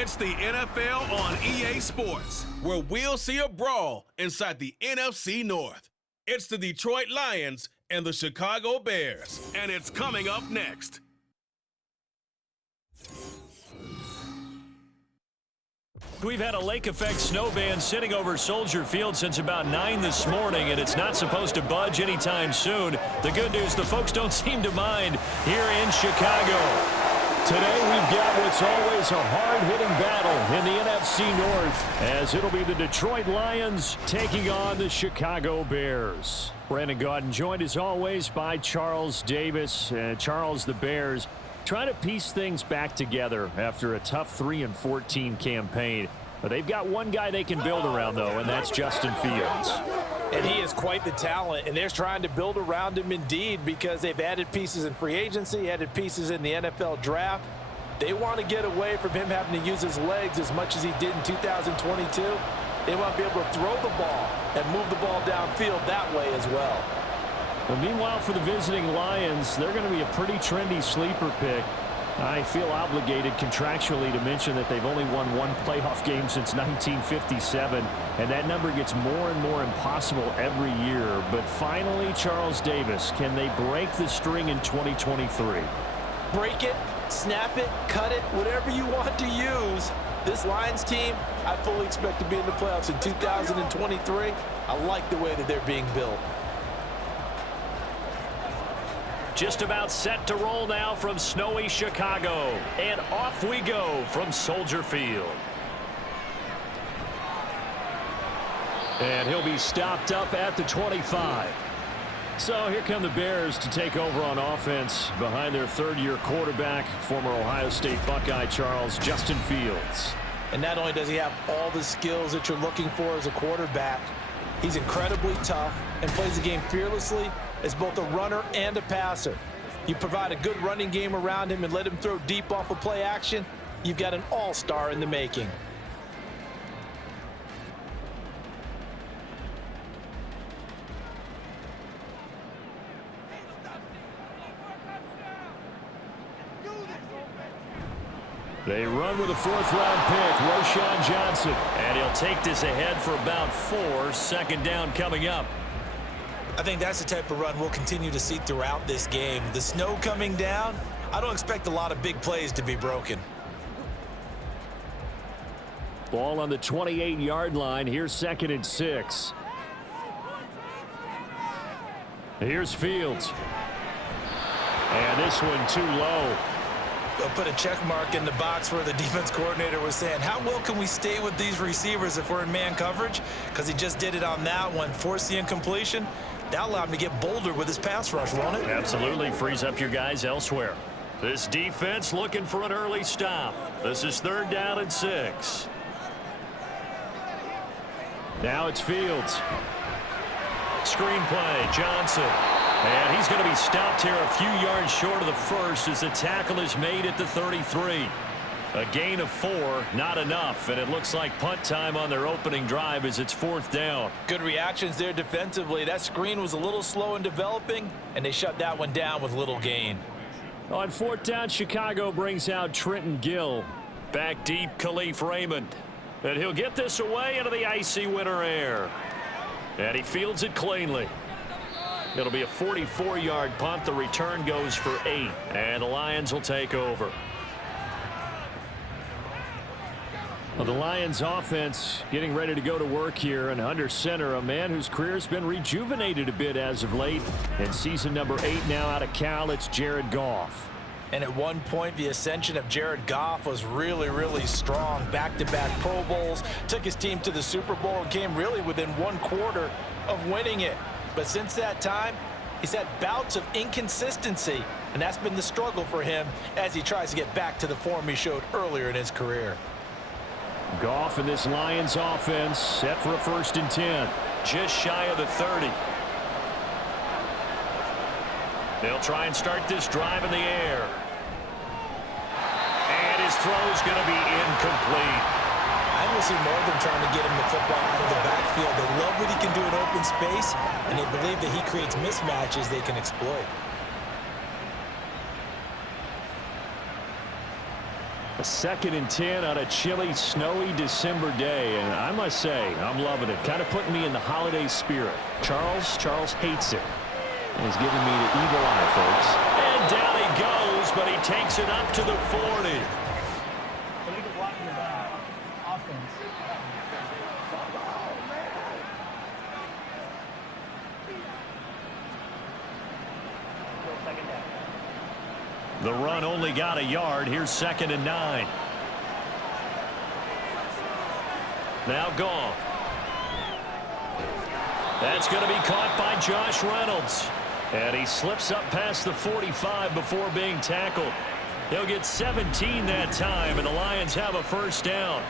It's the NFL on EA Sports, where we'll see a brawl inside the NFC North. It's the Detroit Lions and the Chicago Bears, and it's coming up next. We've had a lake effect snow band sitting over Soldier Field since about 9 this morning, and it's not supposed to budge anytime soon. The good news, the folks don't seem to mind here in Chicago. Today we've got what's always a hard-hitting battle in the NFC North, as it'll be the Detroit Lions taking on the Chicago Bears. Brandon Gaudin joined as always by Charles Davis. Charles, the Bears trying to piece things back together after a tough 3-14 campaign. But they've got one guy they can build around, though, and that's Justin Fields. And he is quite the talent, and they're trying to build around him indeed, because they've added pieces in free agency, added pieces in the NFL draft. They want to get away from him having to use his legs as much as he did in 2022. They want to be able to throw the ball and move the ball downfield that way as well. Well, meanwhile, for the visiting Lions, they're going to be a pretty trendy sleeper pick. I feel obligated contractually to mention that they've only won one playoff game since 1957, and that number gets more and more impossible every year. But finally, Charles Davis, can they break the string in 2023? Break it, snap it, cut it, whatever you want to use. This Lions team, I fully expect to be in the playoffs in 2023. I like the way that they're being built. Just about set to roll now from snowy Chicago. And off we go from Soldier Field. And he'll be stopped up at the 25. So here come the Bears to take over on offense behind their third-year quarterback, former Ohio State Buckeye Charles, Justin Fields. And not only does he have all the skills that you're looking for as a quarterback, he's incredibly tough and plays the game fearlessly as both a runner and a passer. You provide a good running game around him and let him throw deep off of play action, you've got an all-star in the making. They run with a fourth-round pick, Roschon Johnson. And he'll take this ahead for about 4. Second down coming up. I think that's the type of run we'll continue to see throughout this game. The snow coming down, I don't expect a lot of big plays to be broken. Ball on the 28-yard line. Here's 2nd and 6. Here's Fields. And this one too low. They'll put a check mark in the box where the defense coordinator was saying, how well can we stay with these receivers if we're in man coverage? Because he just did it on that one, forced the incompletion. That allowed him to get bolder with his pass rush, won't it? Absolutely. Frees up your guys elsewhere. This defense looking for an early stop. This is 3rd down and 6. Now it's Fields. Screen play, Johnson. And he's going to be stopped here a few yards short of the first as the tackle is made at the 33. A gain of 4, not enough, and it looks like punt time on their opening drive as it's 4th down. Good reactions there defensively. That screen was a little slow in developing, and they shut that one down with little gain. On 4th down, Chicago brings out Trenton Gill. Back deep, Khalif Raymond. And he'll get this away into the icy winter air. And he fields it cleanly. It'll be a 44-yard punt. The return goes for 8, and the Lions will take over. Well, the Lions offense getting ready to go to work here, and under center, a man whose career has been rejuvenated a bit as of late. In season number 8 now out of Cal, it's Jared Goff. And at one point, the ascension of Jared Goff was really, really strong. Back-to-back Pro Bowls, took his team to the Super Bowl and came really within 1 quarter of winning it. But since that time, he's had bouts of inconsistency, and that's been the struggle for him as he tries to get back to the form he showed earlier in his career. Goff in this Lions offense set for a 1st and 10. Just shy of the 30. They'll try and start this drive in the air. And his throw's going to be incomplete. I will see more of them trying to get him the football out of the backfield. They love what he can do in open space, and they believe that he creates mismatches they can exploit. A 2nd and 10 on a chilly, snowy December day, and I must say, I'm loving it. Kind of putting me in the holiday spirit. Charles hates it. And he's giving me the evil eye, folks. And down he goes, but he takes it up to the 40. The run only got a yard. Here's 2nd and 9. Now Goff. That's going to be caught by Josh Reynolds. And he slips up past the 45 before being tackled. He'll get 17 that time, and the Lions have a first down.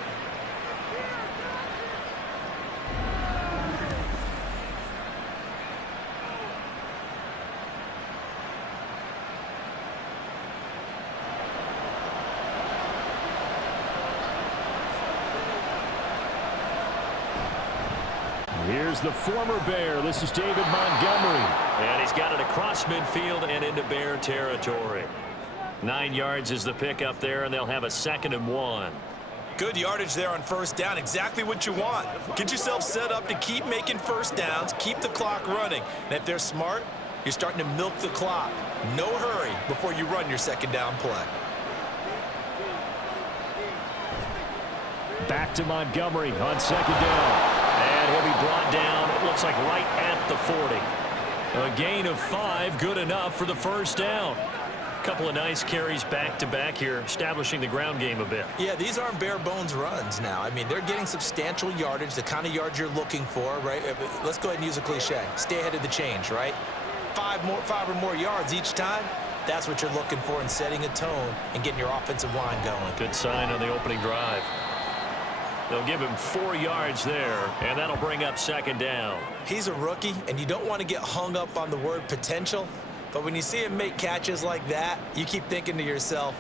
Here's the former Bear. This is David Montgomery. And he's got it across midfield and into Bear territory. 9 yards is the pickup there, and they'll have a 2nd and 1. Good yardage there on first down. Exactly what you want. Get yourself set up to keep making first downs, keep the clock running. And if they're smart, you're starting to milk the clock. No hurry before you run your 2nd down play. Back to Montgomery on 2nd down. And he'll be brought down, it looks like right at the 40. A gain of 5, good enough for the first down. A couple of nice carries back-to-back here, establishing the ground game a bit. Yeah, these aren't bare-bones runs now. I mean, they're getting substantial yardage, the kind of yards you're looking for, right? Let's go ahead and use a cliche. Stay ahead of the change, right? 5 or more yards each time. That's what you're looking for in setting a tone and getting your offensive line going. Good sign on the opening drive. They'll give him 4 yards there, and that'll bring up 2nd down. He's a rookie, and you don't want to get hung up on the word potential. But when you see him make catches like that, you keep thinking to yourself,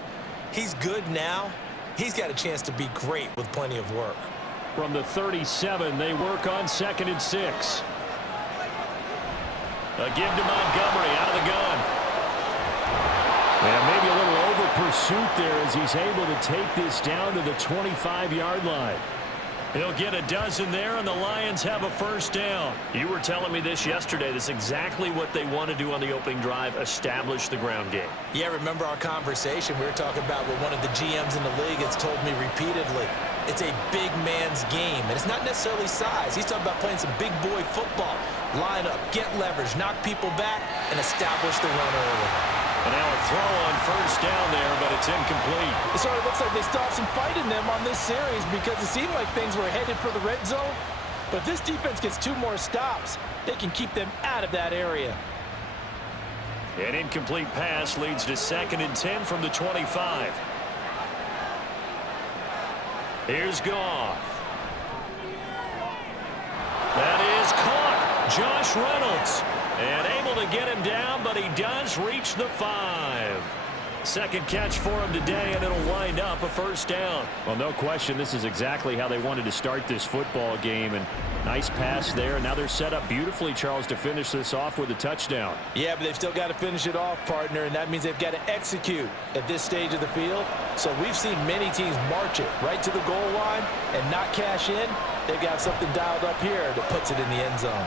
he's good now. He's got a chance to be great with plenty of work. From the 37, they work on 2nd and 6. A give to Montgomery out of the gun. And maybe a little over pursuit there as he's able to take this down to the 25-yard line. He'll get a dozen there, and the Lions have a first down. You were telling me this yesterday. This is exactly what they want to do on the opening drive, establish the ground game. Yeah, remember our conversation? We were talking about what one of the GMs in the league has told me repeatedly. It's a big man's game, and it's not necessarily size. He's talking about playing some big boy football. Line up, get leverage, knock people back, and establish the run early. And now a throw on first down there, but it's incomplete. It sort of looks like they still have some fight in them on this series because it seemed like things were headed for the red zone. But if this defense gets 2 more stops, they can keep them out of that area. An incomplete pass leads to 2nd and 10 from the 25. Here's Goff. That is caught. Josh Reynolds. And able to get him down, but he does reach the 5. Second catch for him today, and it'll wind up a first down. Well, no question, this is exactly how they wanted to start this football game. And nice pass there. And now they're set up beautifully, Charles, to finish this off with a touchdown. Yeah, but they've still got to finish it off, partner, and that means they've got to execute at this stage of the field. So we've seen many teams march it right to the goal line and not cash in. They've got something dialed up here that puts it in the end zone.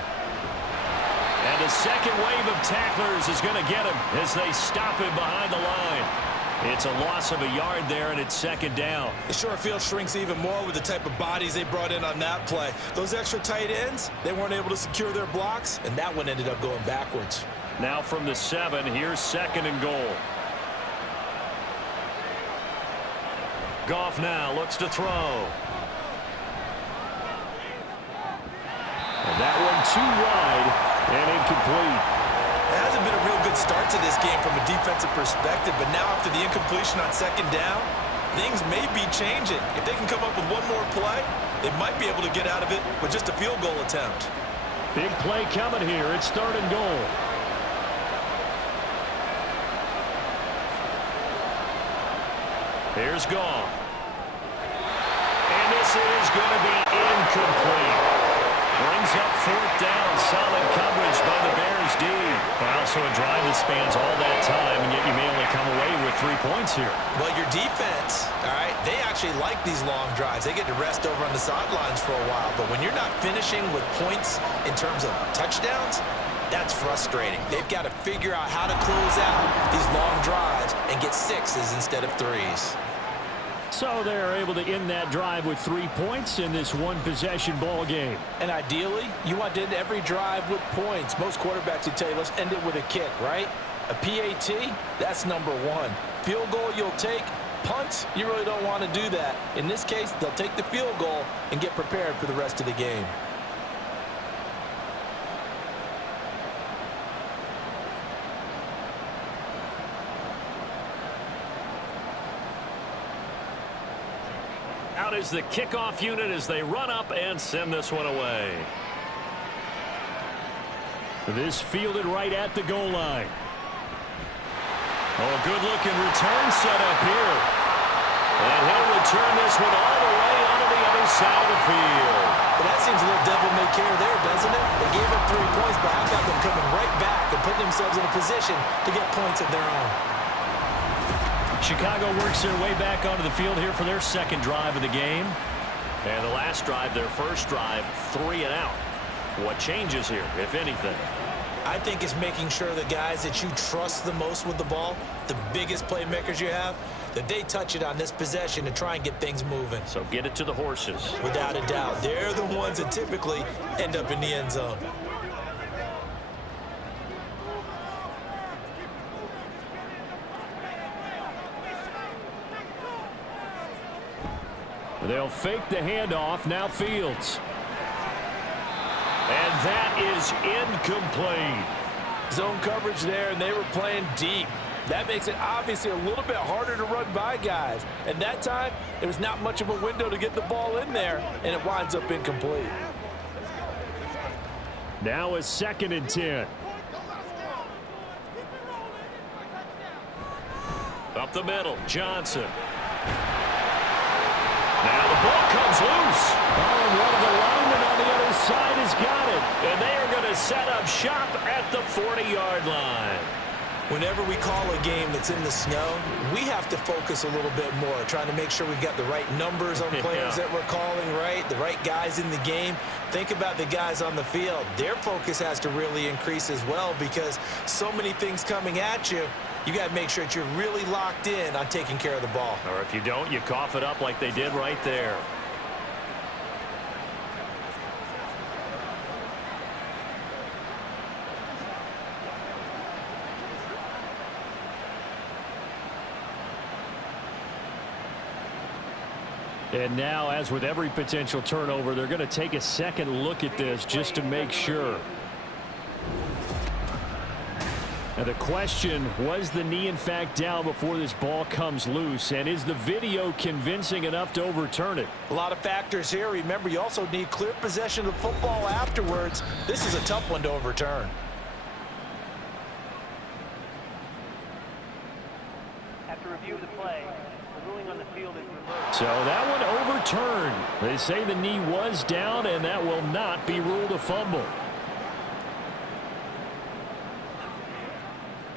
And the second wave of tacklers is going to get him as they stop him behind the line. It's a loss of a yard there, and it's 2nd down. The short field shrinks even more with the type of bodies they brought in on that play. Those extra tight ends, they weren't able to secure their blocks, and that one ended up going backwards. Now from the 7, here's 2nd and goal. Goff now looks to throw. And that one too wide. And incomplete. It hasn't been a real good start to this game from a defensive perspective, but now after the incompletion on 2nd down, things may be changing. If they can come up with one more play, they might be able to get out of it with just a field goal attempt. Big play coming here. It's 3rd and goal. Here's Goff. And this is going to be incomplete. Brings up fourth down. Solid coverage by the Bears D. Well, so a drive that spans all that time, and yet you may only come away with 3 points here. Well, your defense, all right, they actually like these long drives. They get to rest over on the sidelines for a while. But when you're not finishing with points in terms of touchdowns, that's frustrating. They've got to figure out how to close out these long drives and get 6s instead of 3s. So they're able to end that drive with 3 points in this one-possession ball game. And ideally, you want to end every drive with points. Most quarterbacks would tell you, let's end it with a kick, right? A PAT, that's number 1. Field goal you'll take. Punts, you really don't want to do that. In this case, they'll take the field goal and get prepared for the rest of the game. Out is the kickoff unit as they run up and send this one away. This fielded right at the goal line. Oh, good-looking return set up here. And he'll return this one all the way onto the other side of the field. Well, that seems a little devil-may-care there, doesn't it? They gave up 3 points, but how about them coming right back and putting themselves in a position to get points of their own? Chicago works their way back onto the field here for their second drive of the game. And the last drive, their first drive, 3 and out. What changes here, if anything? I think it's making sure the guys that you trust the most with the ball, the biggest playmakers you have, that they touch it on this possession to try and get things moving. So get it to the horses. Without a doubt. They're the ones that typically end up in the end zone. They'll fake the handoff. Now Fields. And that is incomplete. Zone coverage there, and they were playing deep. That makes it obviously a little bit harder to run by guys. And that time, there was not much of a window to get the ball in there, and it winds up incomplete. Now a 2nd and 10. Up the middle, Johnson. Now the ball comes loose. Oh, and one of the linemen on the other side has got it. And they are going to set up shop at the 40-yard line. Whenever we call a game that's in the snow, we have to focus a little bit more, trying to make sure we've got the right numbers on players that we're calling, right? The right guys in the game. Think about the guys on the field. Their focus has to really increase as well because so many things coming at you. You got to make sure that you're really locked in on taking care of the ball. Or if you don't, you cough it up like they did right there. And now, as with every potential turnover, they're going to take a second look at this just to make sure. Now the question, was the knee in fact down before this ball comes loose? And is the video convincing enough to overturn it? A lot of factors here. Remember, you also need clear possession of football afterwards. This is a tough one to overturn. After review of the play, the ruling on the field is reversed. So that one overturned. They say the knee was down, and that will not be ruled a fumble.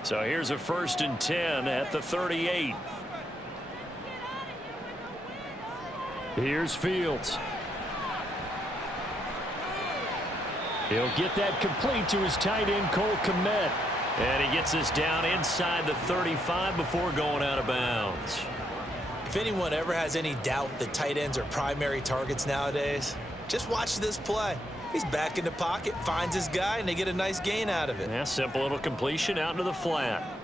So here's a 1st and 10 at the 38. Here's Fields. He'll get that complete to his tight end, Cole Kmet. And he gets us down inside the 35 before going out of bounds. If anyone ever has any doubt that tight ends are primary targets nowadays, just watch this play. He's back in the pocket, finds his guy, and they get a nice gain out of it. Yeah, simple little completion out into the flat.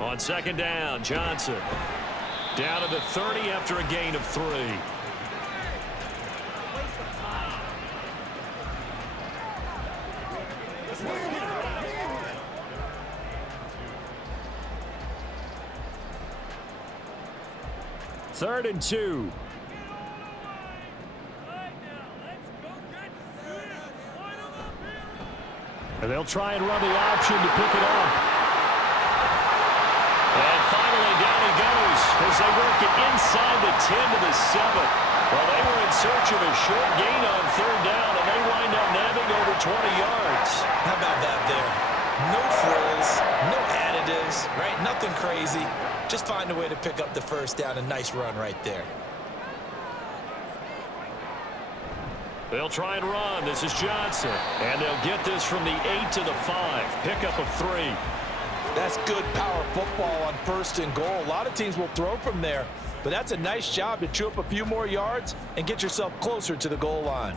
On 2nd down, Johnson. Down to the 30 after a gain of 3. Third and 2. And they'll try and run the option to pick it up. And finally down he goes as they work it inside the 10 to the 7. Well, they were in search of a short gain on third down, and they wind up nabbing over 20 yards. How about that there? No frills, no additives, right? Nothing crazy. Just find a way to pick up the first down. A nice run right there. They'll try and run. This is Johnson. And they'll get this from the 8 to the 5. Pickup of 3. That's good power football on 1st and goal. A lot of teams will throw from there, but that's a nice job to chew up a few more yards and get yourself closer to the goal line.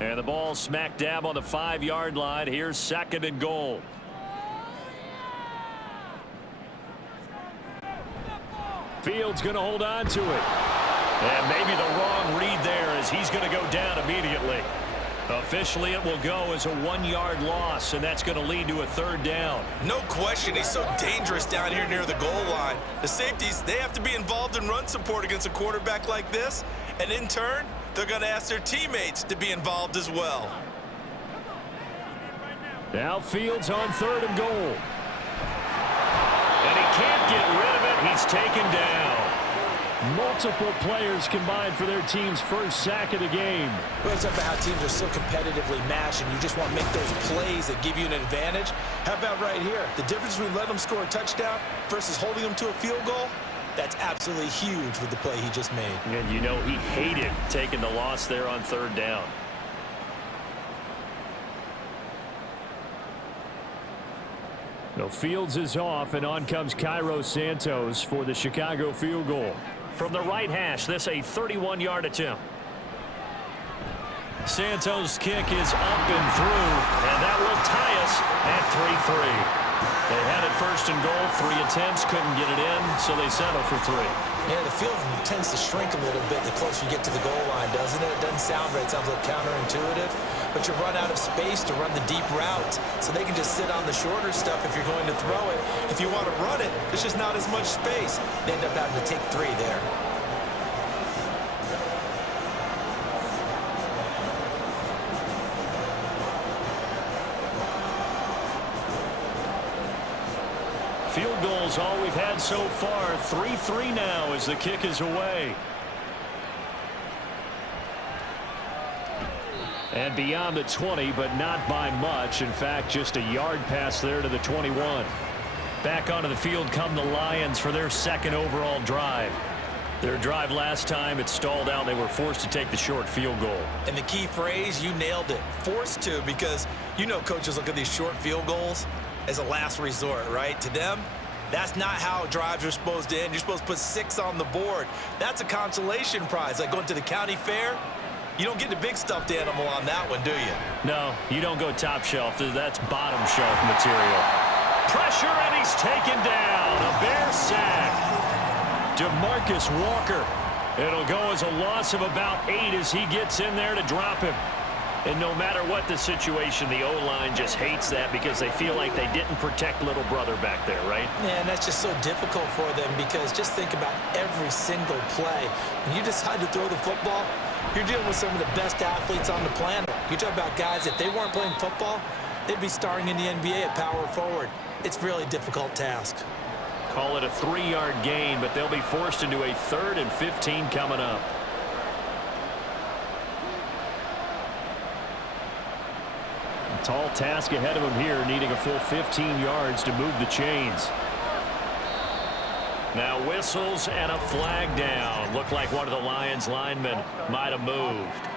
And the ball smack dab on the 5-yard line. Here's 2nd and goal. Fields going to hold on to it. And maybe the wrong read there as he's going to go down immediately. Officially, it will go as a 1-yard loss, and that's going to lead to a 3rd down. No question, he's so dangerous down here near the goal line. The safeties, they have to be involved in run support against a quarterback like this, and in turn, they're going to ask their teammates to be involved as well. Now Fields on 3rd and goal. And he can't get rid of it. He's taken down. Multiple players combined for their team's first sack of the game. Well, it's about how teams are so competitively matched, and you just want to make those plays that give you an advantage. How about right here? The difference between letting them score a touchdown versus holding them to a field goal, that's absolutely huge with the play he just made. And you know he hated taking the loss there on 3rd down. No, Fields is off, and on comes Cairo Santos for the Chicago field goal. From the right hash, this a 31-yard attempt. Santos' kick is up and through, and that will tie us at 3-3. They had it 1st and goal, 3 attempts, couldn't get it in, so they settle for 3. Yeah, the field tends to shrink a little bit the closer you get to the goal line, doesn't it? It doesn't sound right. It sounds a little counterintuitive. But you run out of space to run the deep routes, so they can just sit on the shorter stuff if you're going to throw it. If you want to run it, there's just not as much space. They end up having to take 3 there. Field goals all we've had so far. 3-3 now as the kick is away. And beyond the 20, but not by much. In fact, just a yard pass there to the 21. Back onto the field come the Lions for their 2nd overall drive. Their drive last time, it stalled out. They were forced to take the short field goal. And the key phrase, you nailed it. Forced to, because you know coaches look at these short field goals as a last resort, right? To them, that's not how drives are supposed to end. You're supposed to put 6 on the board. That's a consolation prize. Like going to the county fair, you don't get the big stuffed animal on that one, do you? No, you don't go top shelf. That's bottom shelf material. Pressure, and he's taken down. A Bear sack. DeMarcus Walker. It'll go as a loss of about 8 as he gets in there to drop him. And no matter what the situation, the O-line just hates that because they feel like they didn't protect little brother back there, right? Man, that's just so difficult for them because just think about every single play. When you decide to throw the football, you're dealing with some of the best athletes on the planet. You talk about guys, if they weren't playing football, they'd be starring in the NBA at power forward. It's a really difficult task. Call it a 3-yard gain, but they'll be forced into a 3rd and 15 coming up. Tall task ahead of him here, needing a full 15 yards to move the chains. Now whistles and a flag down. Looked like one of the Lions linemen might have moved.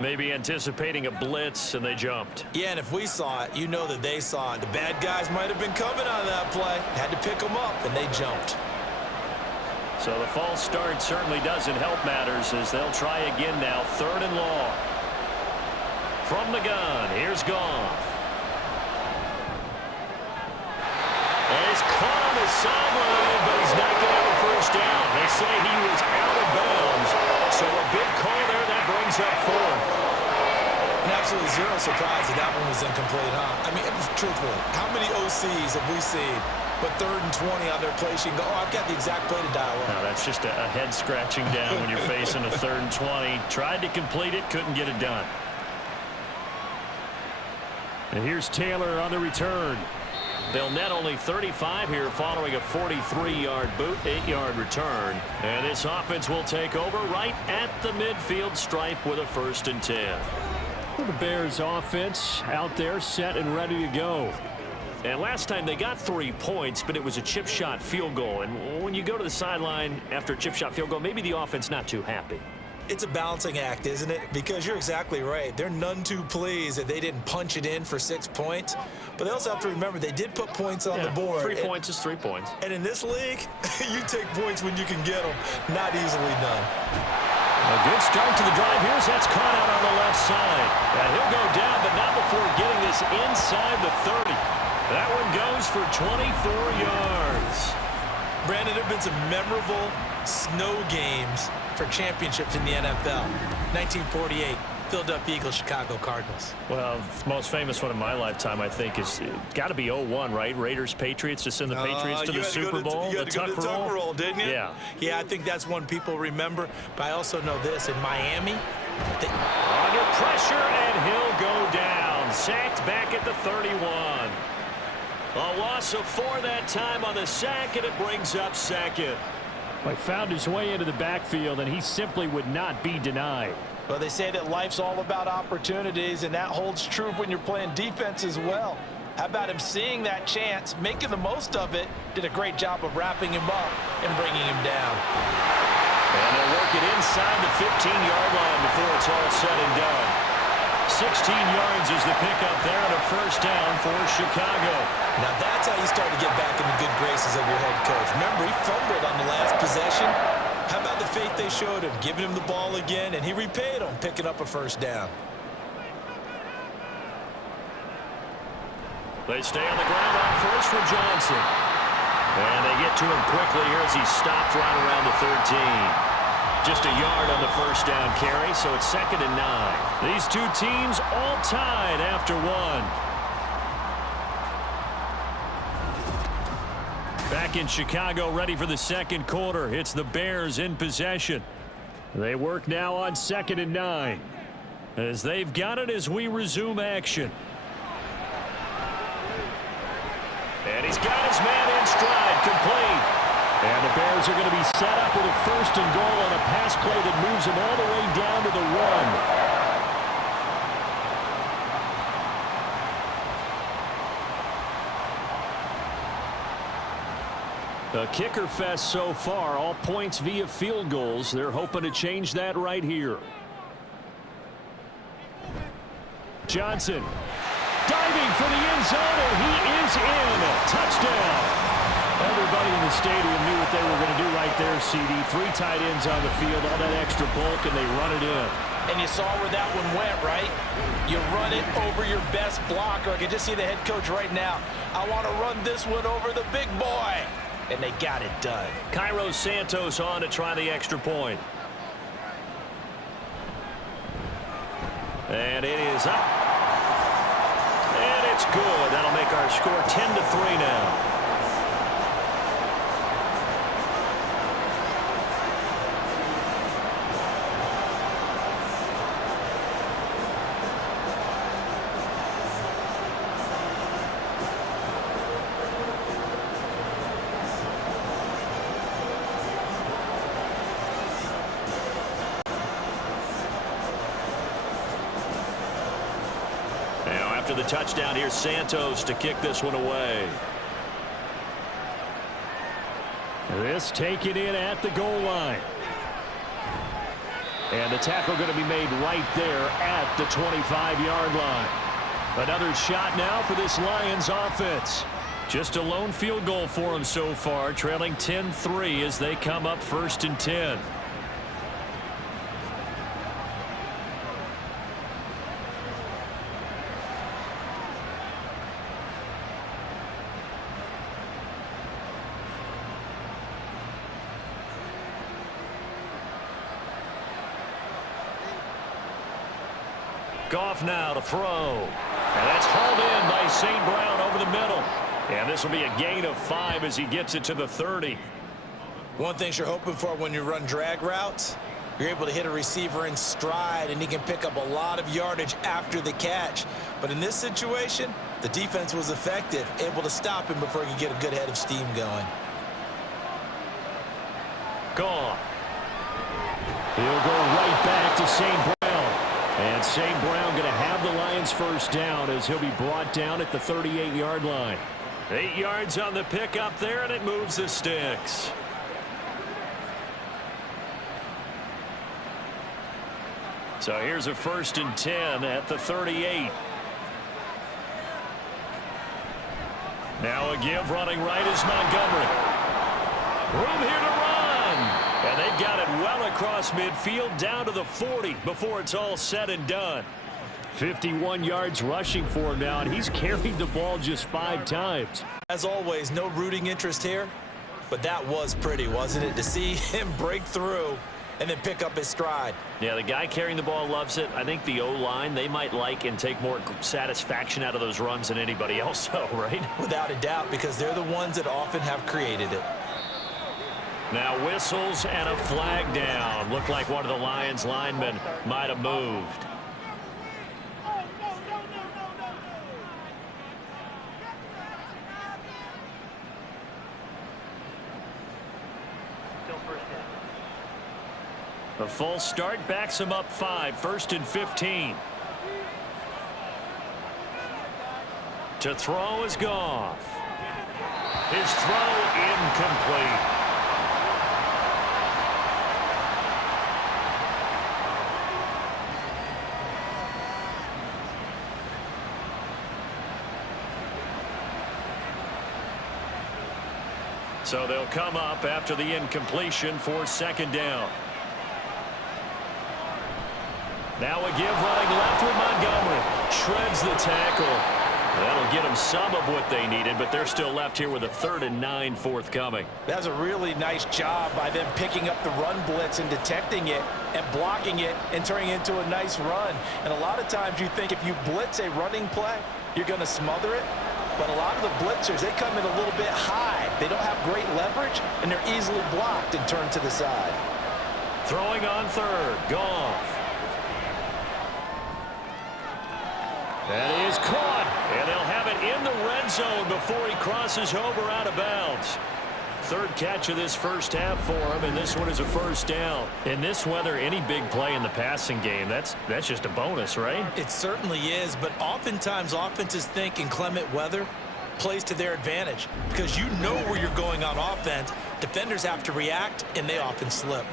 Maybe anticipating a blitz, and they jumped. Yeah, and if we saw it, you know that they saw it. The bad guys might have been coming on that play. Had to pick them up, and they jumped. So the false start certainly doesn't help matters as they'll try again now. 3rd and long. From the gun, here's Goff. And he's caught on the sideline, but he's not going to have a first down. They say he was out of bounds. So a big call there that brings up 4th. And absolutely zero surprise that that one was incomplete, huh? I mean, truthfully, how many OCs have we seen? But 3rd and 20 on their play sheet and go, oh, I've got the exact play to dial up. No, that's just a head scratching down when you're facing a 3rd and 20. Tried to complete it, couldn't get it done. And here's Taylor on the return. They'll net only 35 here following a 43-yard boot, 8-yard return. And this offense will take over right at the midfield stripe with a 1st and 10. The Bears offense out there set and ready to go. And last time they got 3 points, but it was a chip shot field goal. And when you go to the sideline after a chip shot field goal, maybe the offense not too happy. It's a balancing act, isn't it? Because you're exactly right. They're none too pleased that they didn't punch it in for 6 points. But they also have to remember they did put points on the board. 3 points is 3 points. And in this league, you take points when you can get them. Not easily done. A good start to the drive. Here's that's caught out on the left side. And he'll go down, but not before getting this inside the 30. That one goes for 24 yards. Brandon, there have been some memorable snow games for championships in the NFL. 1948, Philadelphia Eagles, Chicago Cardinals. Well, the most famous one in my lifetime, I think, is got to be 01, right? Raiders, Patriots, to send the Patriots to the Super Bowl. You had to go to the tuck roll, didn't you? Yeah. Yeah, I think that's one people remember. But I also know this. In Miami, under pressure, and he'll go down. Sacked back at the 31. A loss of 4 that time on the sack, and it brings up 2nd. He found his way into the backfield, and he simply would not be denied. Well, they say that life's all about opportunities, and that holds true when you're playing defense as well. How about him seeing that chance, making the most of it, did a great job of wrapping him up and bringing him down. And they'll work it inside the 15-yard line before it's all said and done. 16 yards is the pickup there and a 1st down for Chicago. Now that's how you start to get back in the good graces of your head coach. Remember, he fumbled on the last possession. How about the faith they showed him, giving him the ball again, and he repaid them, picking up a 1st down. They stay on the ground on 1st for Johnson. And they get to him quickly here as he stopped right around the 13. Just a yard on the 1st down carry, so it's 2nd and 9. These 2 teams all tied after 1. Back in Chicago, ready for the 2nd quarter. It's the Bears in possession. They work now on 2nd and 9. As they've got it as we resume action. And he's got his man in stride, complete. And the Bears are going to be set up with a 1st and goal on a pass play that moves them all the way down to the 1. A kicker fest so far, all points via field goals. They're hoping to change that right here. Johnson diving for the end zone, and he is in. Touchdown. Everybody in the stadium knew what they were going to do right there, CD. 3 tight ends on the field, all that extra bulk, and they run it in. And you saw where that one went, right? You run it over your best blocker. I can just see the head coach right now. I want to run this one over the big boy. And they got it done. Cairo Santos on to try the extra point. And it is up. And it's good. That'll make our score 10-3 now. After the touchdown, here's Santos to kick this one away. This taken in at the goal line. And the tackle going to be made right there at the 25-yard line. Another shot now for this Lions offense. Just a lone field goal for them so far, trailing 10-3 as they come up 1st and 10. Goff now to throw. And that's hauled in by St. Brown over the middle. And this will be a gain of 5 as he gets it to the 30. One thing you're hoping for when you run drag routes, You're able to hit a receiver in stride, and he can pick up a lot of yardage after the catch. But in this situation, the defense was effective, able to stop him before he could get a good head of steam going. Gone. He'll go right back to St. Brown. And St. Brown going to have the Lions first down as he'll be brought down at the 38-yard line. 8 yards on the pickup there, and it moves the sticks. So here's a 1st and 10 at the 38. Now a give running right is Montgomery. Room here to run. And they've got it well across midfield down to the 40 before it's all said and done. 51 yards rushing for him now, and he's carried the ball just 5 times. As always, no rooting interest here, but that was pretty, wasn't it, to see him break through and then pick up his stride. Yeah, the guy carrying the ball loves it. I think the O-line, they might like and take more satisfaction out of those runs than anybody else, though, right? Without a doubt, because they're the ones that often have created it. Now whistles and a flag down. Looked like one of the Lions linemen might have moved. Still first down. The full start backs him up 5. 1st and 15. To throw is Goff. His throw incomplete. So they'll come up after the incompletion for 2nd down. Now a give running left with Montgomery. Shreds the tackle. That'll get them some of what they needed, but they're still left here with a 3rd and 9 forthcoming. That's a really nice job by them picking up the run blitz and detecting it and blocking it and turning it into a nice run. And a lot of times you think if you blitz a running play, you're going to smother it. But a lot of the blitzers, they come in a little bit high. They don't have great leverage, and they're easily blocked and turned to the side. Throwing on 3rd. Goff. That is caught, and they'll have it in the red zone before he crosses over out of bounds. 3rd catch of this first half for him, and this one is a 1st down. In this weather, any big play in the passing game, that's just a bonus, right? It certainly is, but oftentimes offenses think inclement weather plays to their advantage because you know where you're going on offense. Defenders have to react, and they often slip.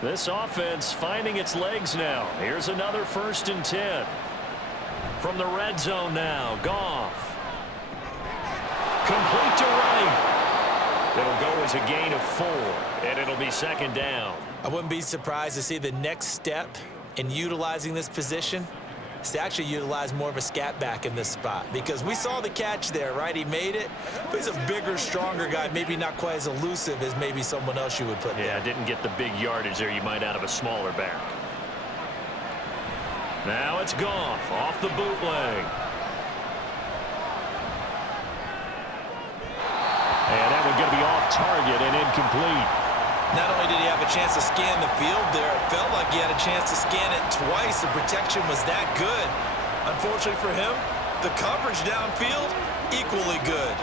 This offense finding its legs now. Here's another 1st and 10. From the red zone now, Goff. Complete to right. It'll go as a gain of 4, and it'll be 2nd down. I wouldn't be surprised to see the next step in utilizing this position is to actually utilize more of a scat back in this spot, because we saw the catch there, right? He made it, but he's a bigger, stronger guy, maybe not quite as elusive as maybe someone else you would put there. Yeah, didn't get the big yardage there you might out of a smaller back. Now it's Goff off the bootleg. And that one's going to be off target and incomplete. Not only did he have a chance to scan the field there, it felt like he had a chance to scan it twice. The protection was that good. Unfortunately for him, the coverage downfield, equally good.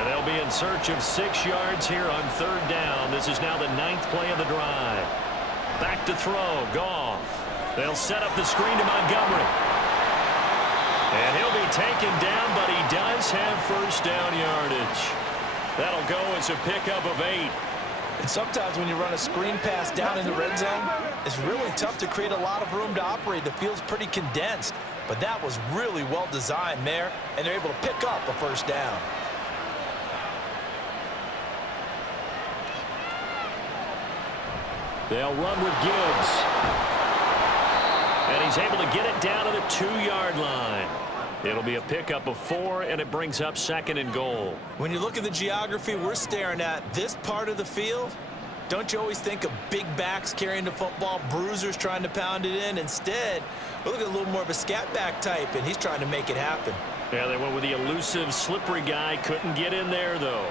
And they'll be in search of 6 yards here on 3rd down. This is now the 9th play of the drive. Back to throw, Goff. They'll set up the screen to Montgomery. And he'll be taken down, but he does have 1st down yardage. That'll go as a pickup of 8. And sometimes when you run a screen pass down in the red zone, it's really tough to create a lot of room to operate. The field's pretty condensed, but that was really well designed there, and they're able to pick up a 1st down. They'll run with Gibbs. And he's able to get it down to the 2-yard line. It'll be a pickup of 4, and it brings up 2nd and goal. When you look at the geography we're staring at, this part of the field, don't you always think of big backs carrying the football, bruisers trying to pound it in? Instead, we're looking at a little more of a scat back type, and he's trying to make it happen. Yeah, they went with the elusive, slippery guy. Couldn't get in there, though.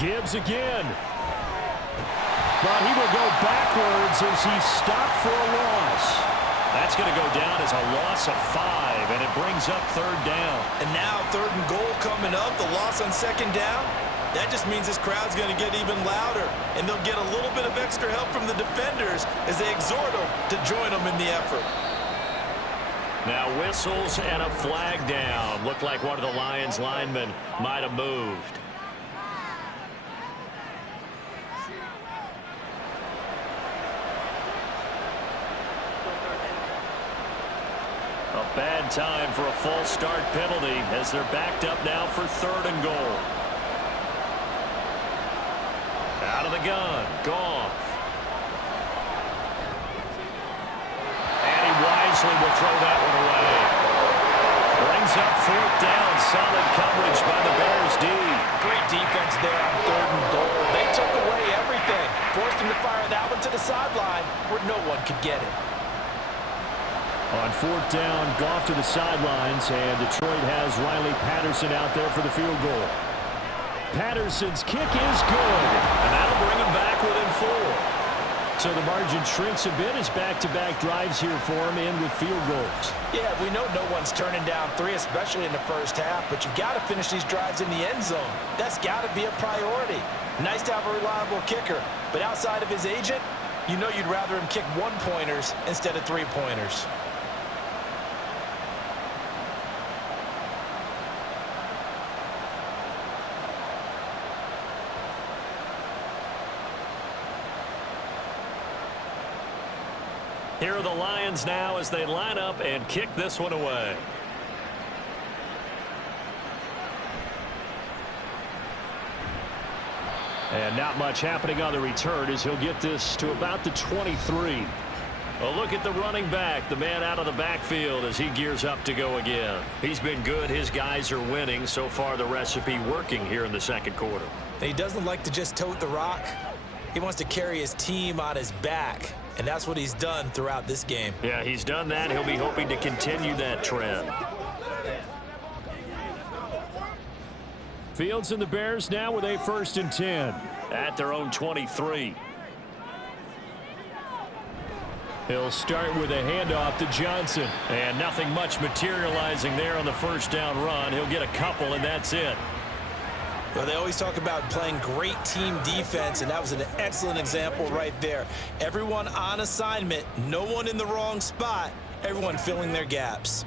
Gibbs again. But he will go backwards as he's stopped for a loss. That's going to go down as a loss of 5, and it brings up 3rd down. And now 3rd and goal coming up, the loss on 2nd down. That just means this crowd's going to get even louder, and they'll get a little bit of extra help from the defenders as they exhort them to join them in the effort. Now whistles and a flag down. Looked like one of the Lions linemen might have moved. A bad time for a false start penalty as they're backed up now for 3rd and goal. Out of the gun, Goff. And he wisely will throw that one away. Brings up 4th down, solid coverage by the Bears D. Great defense there on 3rd and goal. They took away everything, forced him to fire that one to the sideline where no one could get it. On 4th down, Goff to the sidelines, and Detroit has Riley Patterson out there for the field goal. Patterson's kick is good, and that'll bring him back within 4. So the margin shrinks a bit as back-to-back drives here for him in with field goals. Yeah, we know no one's turning down 3, especially in the first half, but you've got to finish these drives in the end zone. That's got to be a priority. Nice to have a reliable kicker, but outside of his agent, you know you'd rather him kick 1-pointers instead of 3-pointers. Here are the Lions now as they line up and kick this one away. And not much happening on the return as he'll get this to about the 23. A look at the running back, the man out of the backfield as he gears up to go again. He's been good. His guys are winning. So far, the recipe working here in the 2nd quarter. He doesn't like to just tote the rock. He wants to carry his team on his back. And that's what he's done throughout this game. Yeah, he's done that. He'll be hoping to continue that trend. Fields and the Bears now with a 1st and 10 at their own 23. He'll start with a handoff to Johnson. And nothing much materializing there on the 1st down run. He'll get a couple, and that's it. Well, they always talk about playing great team defense, and that was an excellent example right there. Everyone on assignment, no one in the wrong spot, everyone filling their gaps.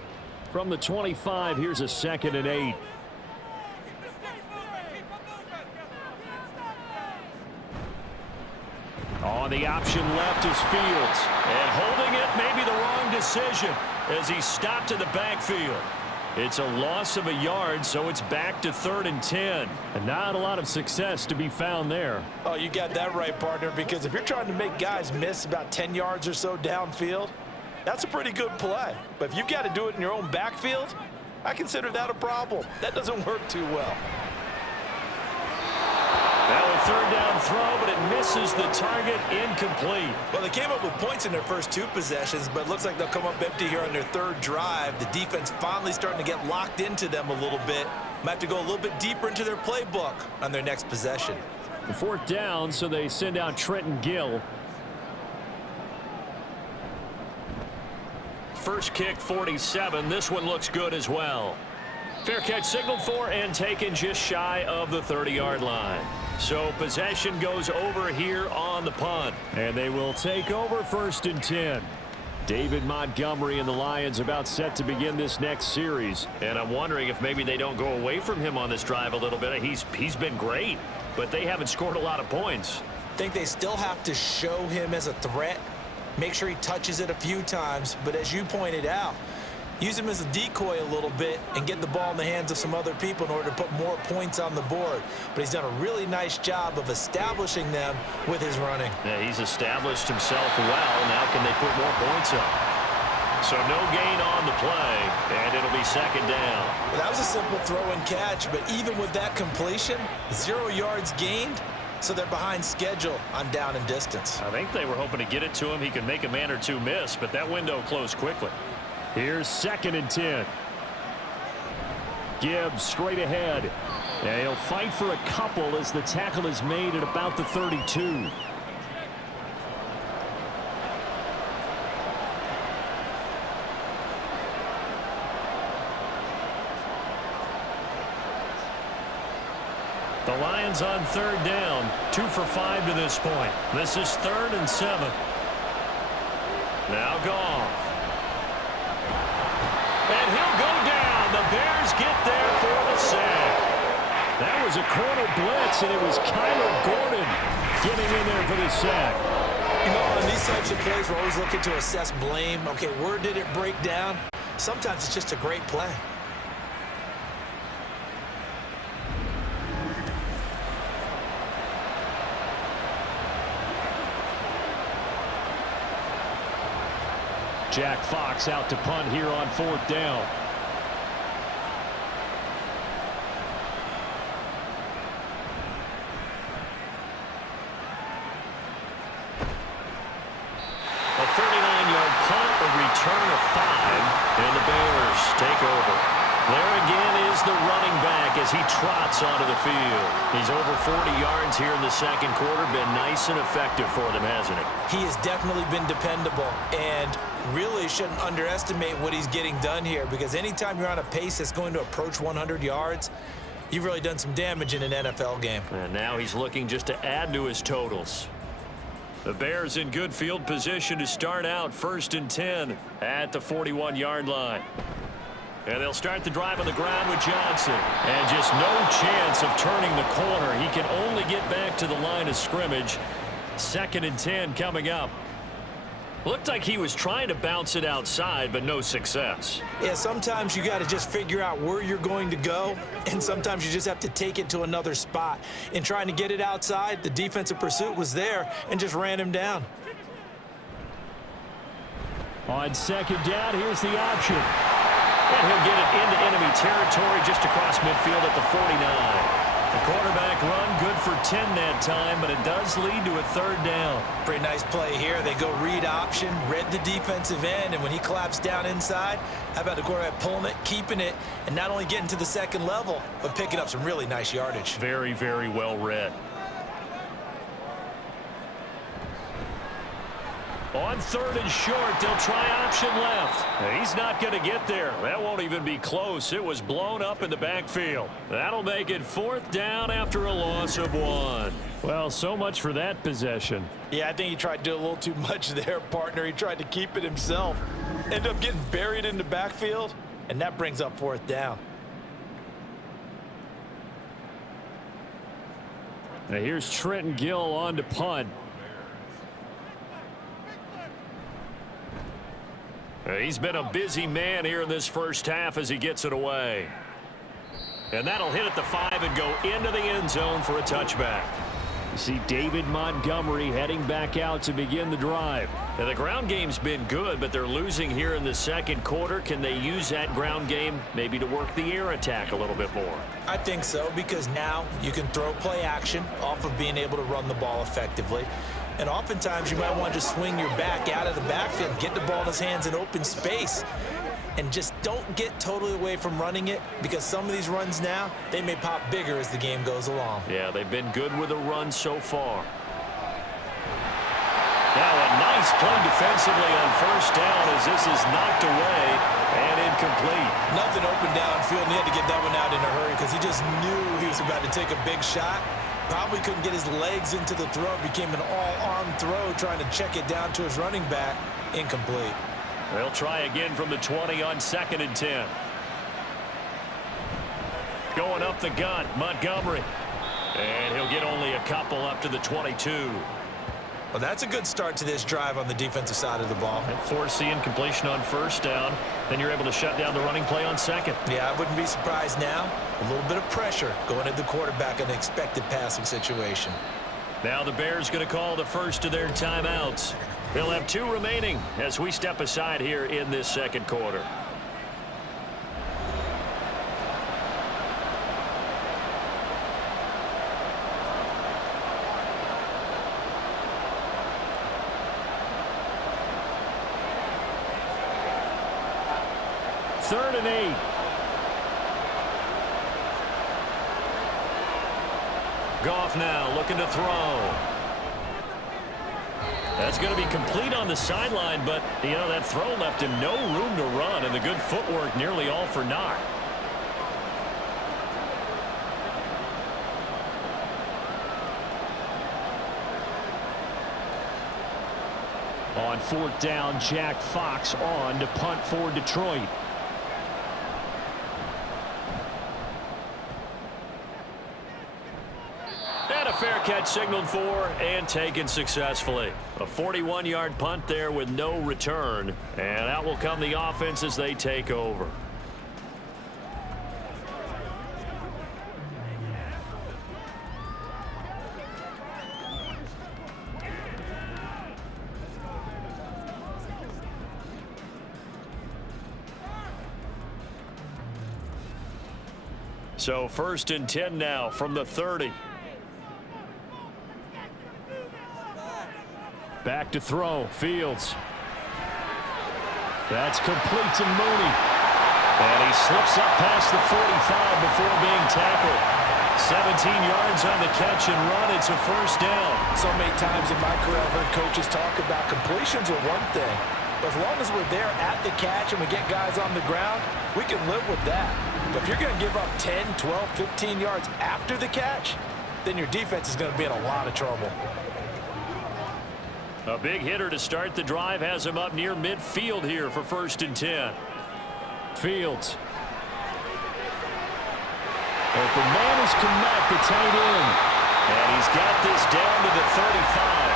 From the 25, here's a 2nd and 8. On the option left is Fields. And holding it may be the wrong decision as he stopped in the backfield. It's a loss of a yard, so it's back to 3rd and 10. And not a lot of success to be found there. Oh, you got that right, partner, because if you're trying to make guys miss about 10 yards or so downfield, that's a pretty good play. But if you've got to do it in your own backfield, I consider that a problem. That doesn't work too well. Now a 3rd down throw, but it misses the target, incomplete. Well, they came up with points in their first 2 possessions, but it looks like they'll come up empty here on their 3rd drive. The defense finally starting to get locked into them a little bit. Might have to go a little bit deeper into their playbook on their next possession. The 4th down, so they send out Trenton Gill. First kick, 47. This one looks good as well. Fair catch signaled for and taken just shy of the 30-yard line. So possession goes over here on the punt. And they will take over 1st and 10. David Montgomery and the Lions about set to begin this next series. And I'm wondering if maybe they don't go away from him on this drive a little bit. He's been great, but they haven't scored a lot of points. I think they still have to show him as a threat. Make sure he touches it a few times. But as you pointed out, use him as a decoy a little bit and get the ball in the hands of some other people in order to put more points on the board. But he's done a really nice job of establishing them with his running. Yeah, he's established himself well. Now can they put more points up? So no gain on the play, and it'll be 2nd down. Well, that was a simple throw and catch, but even with that completion, 0 yards gained, so they're behind schedule on down and distance. I think they were hoping to get it to him. He could make a man or two miss, but that window closed quickly. Here's 2nd and 10. Gibbs straight ahead. Yeah, he'll fight for a couple as the tackle is made at about the 32. The Lions on third down, 2 for 5 to this point. This is 3rd and 7. Now Goff. And he'll go down. The Bears get there for the sack. That was a corner blitz, and it was Kyler Gordon getting in there for the sack. You know, on these types of plays, we're always looking to assess blame. Okay, where did it break down? Sometimes it's just a great play. Jack Fox out to punt here on 4th down. A 39-yard punt, a return of 5, and the Bears take over. There again is the running back as he trots onto the field. He's over 40 yards here in the second quarter. Been nice and effective for them, hasn't he? He has definitely been dependable, and really shouldn't underestimate what he's getting done here, because anytime you're on a pace that's going to approach 100 yards, you've really done some damage in an NFL game. And now he's looking just to add to his totals. The Bears in good field position to start out 1st and 10 at the 41-yard line. And they'll start the drive on the ground with Johnson. And just no chance of turning the corner. He can only get back to the line of scrimmage. 2nd and 10 coming up. Looked like he was trying to bounce it outside, but no success. Yeah, sometimes you got to just figure out where you're going to go, and sometimes you just have to take it to another spot. In trying to get it outside, the defensive pursuit was there and just ran him down. On 2nd down, here's the option. And he'll get it into enemy territory just across midfield at the 49. The quarterback run good for 10 that time, but it does lead to a 3rd down. Pretty nice play here. They go read option, read the defensive end, and when he collapsed down inside, how about the quarterback pulling it, keeping it, and not only getting to the second level, but picking up some really nice yardage. Very, very well read. On 3rd and short, they'll try option left. He's not going to get there. That won't even be close. It was blown up in the backfield. That'll make it 4th down after a loss of 1. Well, so much for that possession. Yeah, I think he tried to do a little too much there, partner. He tried to keep it himself. Ended up getting buried in the backfield, and that brings up 4th down. Now here's Trenton Gill on to punt. He's been a busy man here in this first half as he gets it away. And that'll hit at the 5 and go into the end zone for a touchback. You see David Montgomery heading back out to begin the drive. Now, the ground game's been good, but they're losing here in the second quarter. Can they use that ground game maybe to work the air attack a little bit more? I think so, because now you can throw play action off of being able to run the ball effectively. And oftentimes you might want to just swing your back out of the backfield, get the ball in his hands in open space, and just don't get totally away from running it, because some of these runs now, they may pop bigger as the game goes along. Yeah, they've been good with a run so far. Now a nice play defensively on 1st down as this is knocked away and incomplete. Nothing open downfield, and he had to get that one out in a hurry because he just knew he was about to take a big shot. Probably couldn't get his legs into the throw. Became an all-arm throw trying to check it down to his running back. Incomplete. They'll try again from the 20 on 2nd and 10. Going up the gut, Montgomery. And he'll get only a couple up to the 22. Well, that's a good start to this drive on the defensive side of the ball. And force the incompletion on 1st down. Then you're able to shut down the running play on 2nd. Yeah, I wouldn't be surprised now. A little bit of pressure going at the quarterback in an expected passing situation. Now the Bears going to call the first of their timeouts. They'll have 2 remaining as we step aside here in this second quarter. Third and 8. Goff now looking to throw. That's going to be complete on the sideline, but, you know, that throw left him no room to run, and the good footwork nearly all for naught. On 4th down, Jack Fox on to punt for Detroit. And a fair catch signaled for and taken successfully. A 41-yard punt there with no return. And out will come the offense as they take over. So 1st and 10 now from the 30. Back to throw. Fields. That's complete to Mooney. And he slips up past the 45 before being tackled. 17 yards on the catch and run. It's a 1st down. So many times in my career I've heard coaches talk about completions are one thing. But as long as we're there at the catch and we get guys on the ground, we can live with that. But if you're going to give up 10, 12, 15 yards after the catch, then your defense is going to be in a lot of trouble. A big hitter to start the drive has him up near midfield here for 1st and 10. Fields. Open man is Komet, the tight end. And he's got this down to the 35.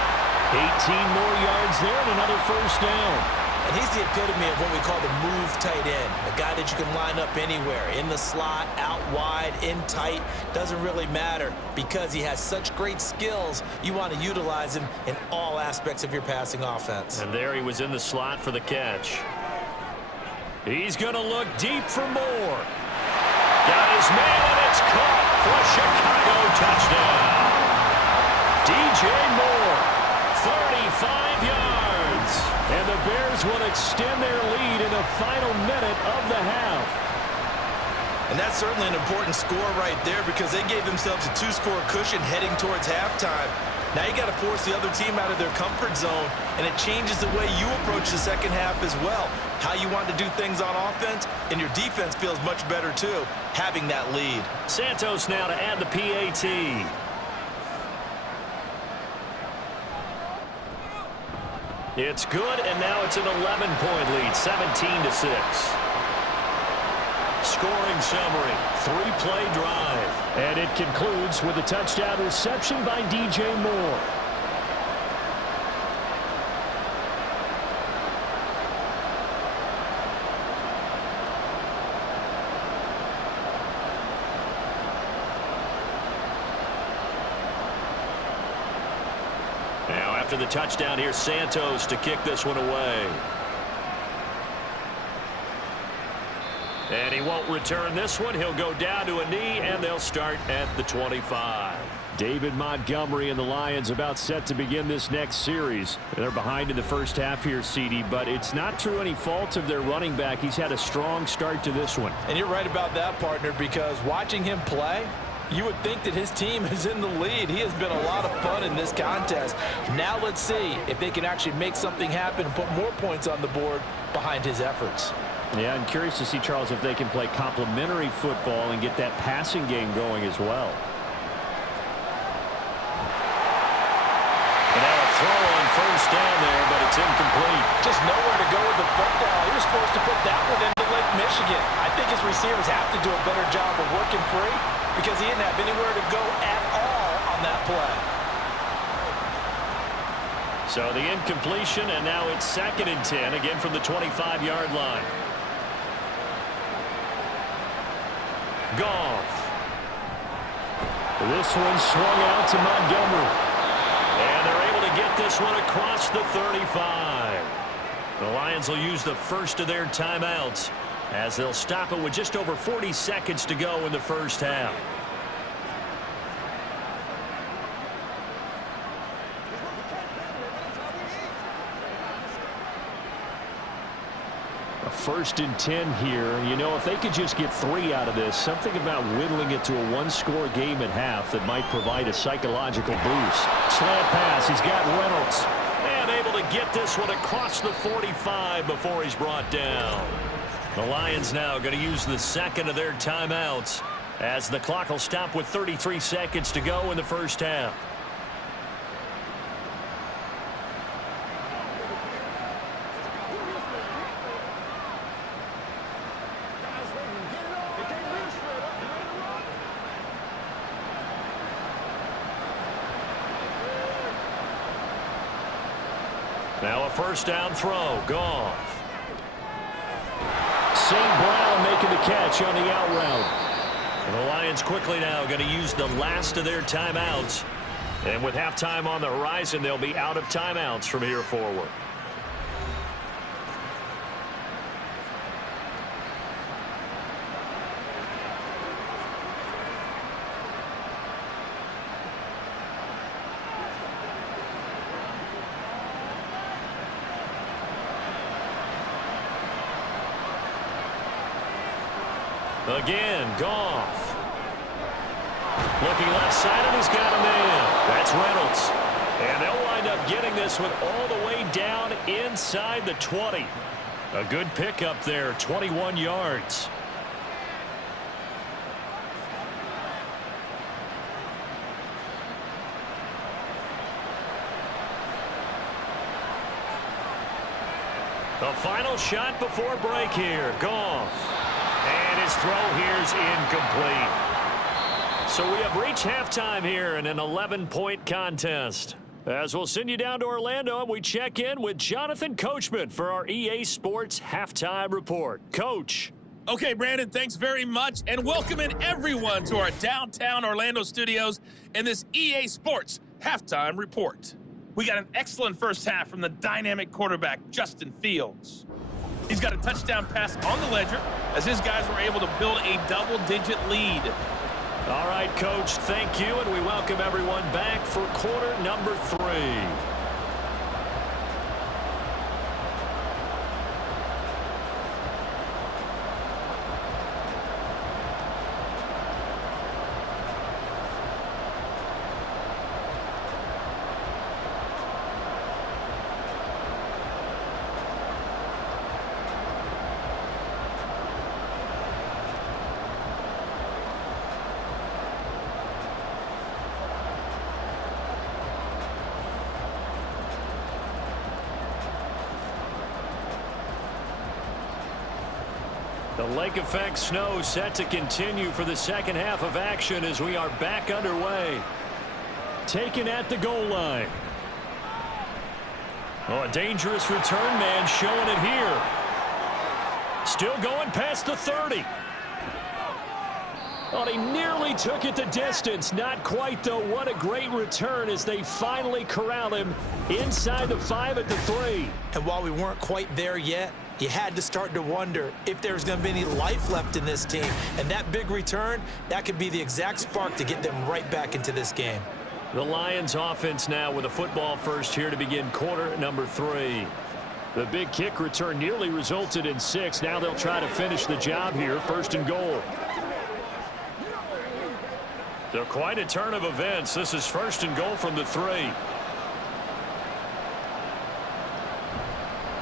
18 more yards there and another 1st down. And he's the epitome of what we call the move tight end. A guy that you can line up anywhere. In the slot, out wide, in tight. Doesn't really matter because he has such great skills. You want to utilize him in all aspects of your passing offense. And there he was in the slot for the catch. He's going to look deep for more. Got his man, and it's caught for a Chicago touchdown. DJ Moore, 35 yards. And the Bears will extend their lead in the final minute of the half. And that's certainly an important score right there because they gave themselves a 2-score cushion heading towards halftime. Now you got to force the other team out of their comfort zone, and it changes the way you approach the second half as well. How you want to do things on offense, and your defense feels much better too, having that lead. Santos now to add the PAT. It's good, and now it's an 11-point lead, 17-6. Scoring summary, 3-play drive. And it concludes with a touchdown reception by DJ Moore. Now after the touchdown, here's Santos to kick this one away. And he won't return this one. He'll go down to a knee, and they'll start at the 25. David Montgomery and the Lions about set to begin this next series. They're behind in the first half here, CD, but it's not through any fault of their running back. He's had a strong start to this one. And you're right about that, partner, because watching him play, you would think that his team is in the lead. He has been a lot of fun in this contest. Now let's see if they can actually make something happen and put more points on the board behind his efforts. Yeah, I'm curious to see, Charles, if they can play complementary football and get that passing game going as well. And now a throw on first down there, but it's incomplete. Just nowhere to go with the football. He was supposed to put that one into Lake Michigan. I think his receivers have to do a better job of working free because he didn't have anywhere to go at all on that play. So the incompletion, and now it's 2nd and 10, again from the 25-yard line. Goff. This one swung out to Montgomery. And they're able to get this one across the 35. The Lions will use the first of their timeouts as they'll stop it with just over 40 seconds to go in the first half. A 1st and 10 here. You know, if they could just get 3 out of this, something about whittling it to a 1-score game at half that might provide a psychological boost. Slant pass. He's got Reynolds. And able to get this one across the 45 before he's brought down. The Lions now going to use the second of their timeouts as the clock will stop with 33 seconds to go in the first half. Now a first down throw. Goff. St. Brown making the catch on the out route. And the Lions quickly now going to use the last of their timeouts. And with halftime on the horizon, they'll be out of timeouts from here forward. Again, Goff. Looking left side, and he's got him in. That's Reynolds. And they'll wind up getting this one all the way down inside the 20. A good pickup there, 21 yards. The final shot before break here, Goff. And his throw here's incomplete. So we have reached halftime here in an 11-point contest. As we'll send you down to Orlando, and we check in with Jonathan Coachman for our EA Sports Halftime Report. Coach. Okay, Brandon, thanks very much, and welcoming everyone to our downtown Orlando studios in this EA Sports Halftime Report. We got an excellent first half from the dynamic quarterback, Justin Fields. He's got a touchdown pass on the ledger as his guys were able to build a double-digit lead. All right, Coach, thank you, and we welcome everyone back for quarter number 3. The lake effect snow set to continue for the second half of action as we are back underway. Taken at the goal line. Oh, a dangerous return man showing it here. Still going past the 30. Oh, he nearly took it the distance. Not quite, though. What a great return as they finally corral him inside the 5 at the 3. And while we weren't quite there yet, you had to start to wonder if there's going to be any life left in this team. And that big return, that could be the exact spark to get them right back into this game. The Lions offense now with a football first here to begin quarter number 3. The big kick return nearly resulted in 6. Now they'll try to finish the job here, 1st and goal. So quite a turn of events. This is 1st and goal from the 3.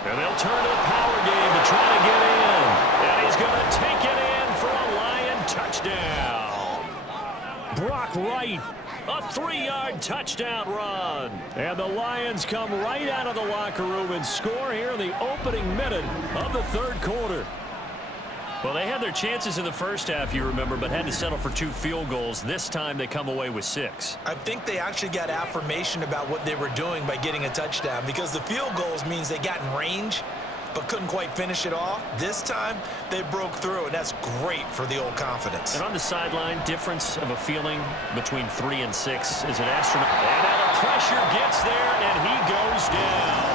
And they'll turn to the power game to try to get in. And he's going to take it in for a Lion touchdown. Brock Wright, a 3-yard touchdown run. And the Lions come right out of the locker room and score here in the opening minute of the 3rd quarter. Well, they had their chances in the first half, you remember, but had to settle for 2 field goals. This time they come away with 6. I think they actually got affirmation about what they were doing by getting a touchdown, because the field goals means they got in range but couldn't quite finish it off. This time they broke through, and that's great for the old confidence. And on the sideline, difference of a feeling between 3 and 6 is an astronomical. And now the pressure gets there, and he goes down.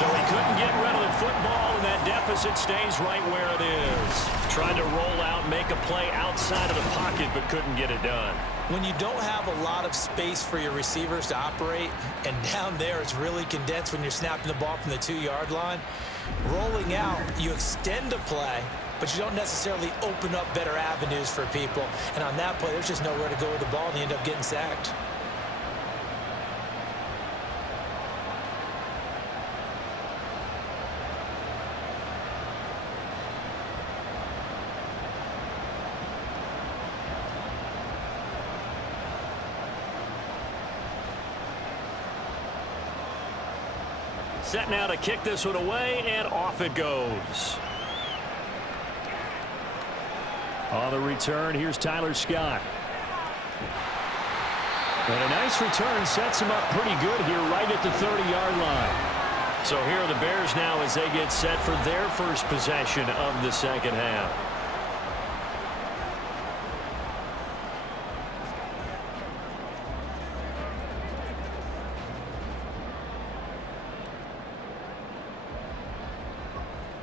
So he couldn't get rid of the football, and that deficit stays right where it is. Tried to roll out, make a play outside of the pocket, but couldn't get it done. When you don't have a lot of space for your receivers to operate, and down there it's really condensed when you're snapping the ball from the 2-yard line, rolling out, you extend a play, but you don't necessarily open up better avenues for people. And on that play, there's just nowhere to go with the ball, and you end up getting sacked. Set now to kick this one away, and off it goes. On the return, here's Tyler Scott. And a nice return sets him up pretty good here right at the 30-yard line. So here are the Bears now as they get set for their first possession of the second half.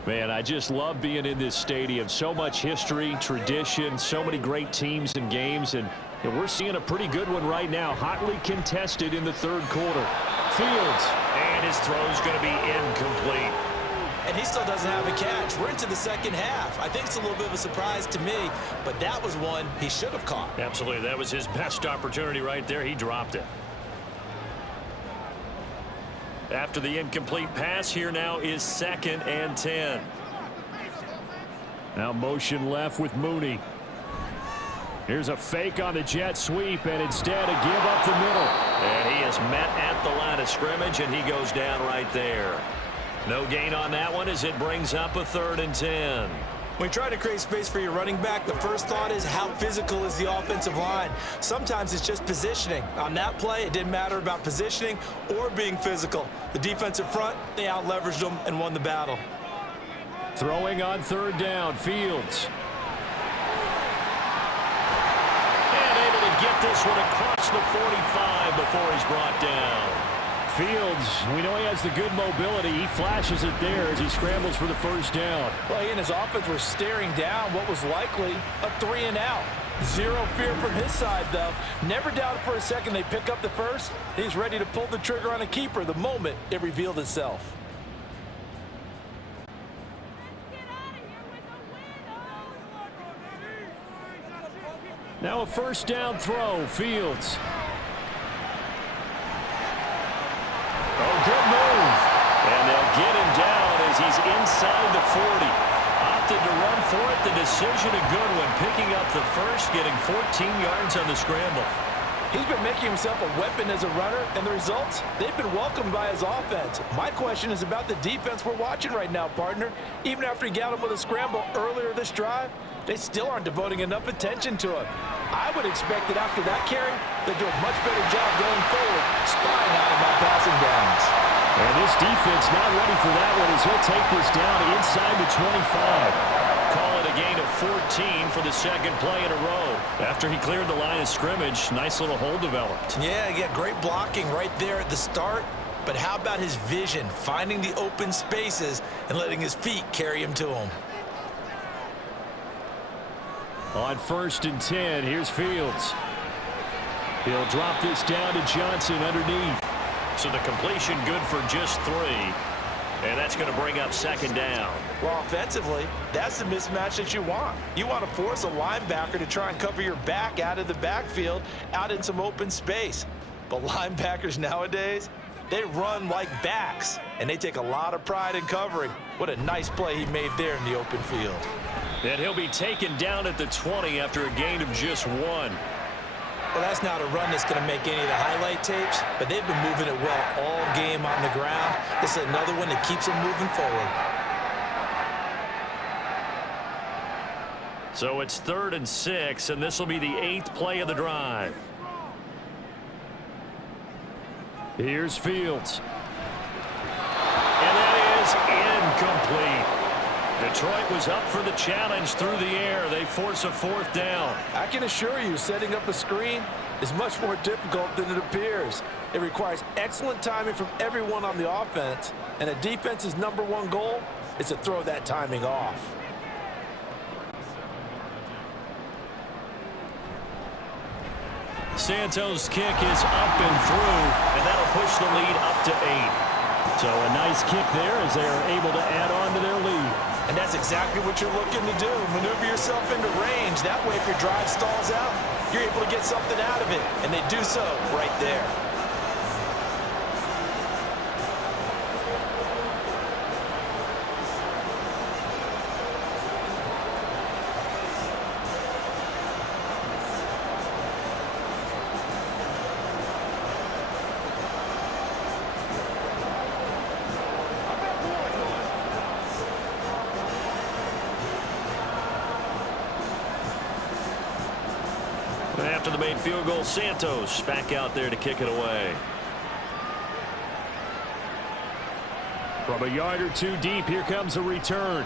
Man, I just love being in this stadium. So much history, tradition, so many great teams and games, and we're seeing a pretty good one right now. Hotly contested in the third quarter. Fields, and his throw's going to be incomplete. And he still doesn't have a catch. We're into the second half. I think it's a little bit of a surprise to me, but that was one he should have caught. Absolutely. That was his best opportunity right there. He dropped it. After the incomplete pass, here now is 2nd and 10. Now motion left with Mooney. Here's a fake on the jet sweep, and instead a give up the middle. And he is met at the line of scrimmage, and he goes down right there. No gain on that one as it brings up a 3rd and 10. When you try to create space for your running back, the first thought is how physical is the offensive line. Sometimes it's just positioning. On that play, it didn't matter about positioning or being physical. The defensive front, they out-leveraged them and won the battle. Throwing on 3rd down, Fields. And able to get this one across the 45 before he's brought down. Fields, we know he has the good mobility. He flashes it there as he scrambles for the first down. Well, he and his offense were staring down what was likely a 3-and-out. Zero fear from his side, though. Never doubted for a second they pick up the first. He's ready to pull the trigger on a keeper the moment it revealed itself. Now a first down throw, Fields. Oh, good move. And they'll get him down as he's inside the 40. Opted to run for it. The decision a good one. Picking up the first, getting 14 yards on the scramble. He's been making himself a weapon as a runner, and the results, they've been welcomed by his offense. My question is about the defense we're watching right now, partner. Even after he got him with a scramble earlier this drive, they still aren't devoting enough attention to him. I would expect that after that carry, they'll do a much better job going forward, spying on him on passing downs. And this defense not ready for that one as he'll take this down inside the 25. Call it a gain of 14 for the second play in a row. After he cleared the line of scrimmage, nice little hole developed. Yeah, great blocking right there at the start. But how about his vision, finding the open spaces and letting his feet carry him to him? On 1st and 10, here's Fields. He'll drop this down to Johnson underneath. So the completion good for just 3. And that's going to bring up 2nd down. Well, offensively, that's the mismatch that you want. You want to force a linebacker to try and cover your back out of the backfield, out in some open space. But linebackers nowadays, they run like backs, and they take a lot of pride in covering. What a nice play he made there in the open field. And he'll be taken down at the 20 after a gain of just 1. Well, that's not a run that's going to make any of the highlight tapes, but they've been moving it well all game on the ground. This is another one that keeps them moving forward. So it's 3rd and 6, and this will be the 8th play of the drive. Here's Fields. And that is incomplete. Detroit was up for the challenge through the air. They force a 4th down. I can assure you, setting up a screen, is much more difficult than it appears. It requires excellent timing from everyone on the offense, and a defense's #1 goal is to throw that timing off. Santos' kick is up and through, and that'll push the lead up to 8. So a nice kick there as they are able to add on to their lead. And that's exactly what you're looking to do. Maneuver yourself into range. That way, if your drive stalls out, you're able to get something out of it. And they do so right there. After the made field goal, Santos back out there to kick it away. From a yard or two deep, here comes a return.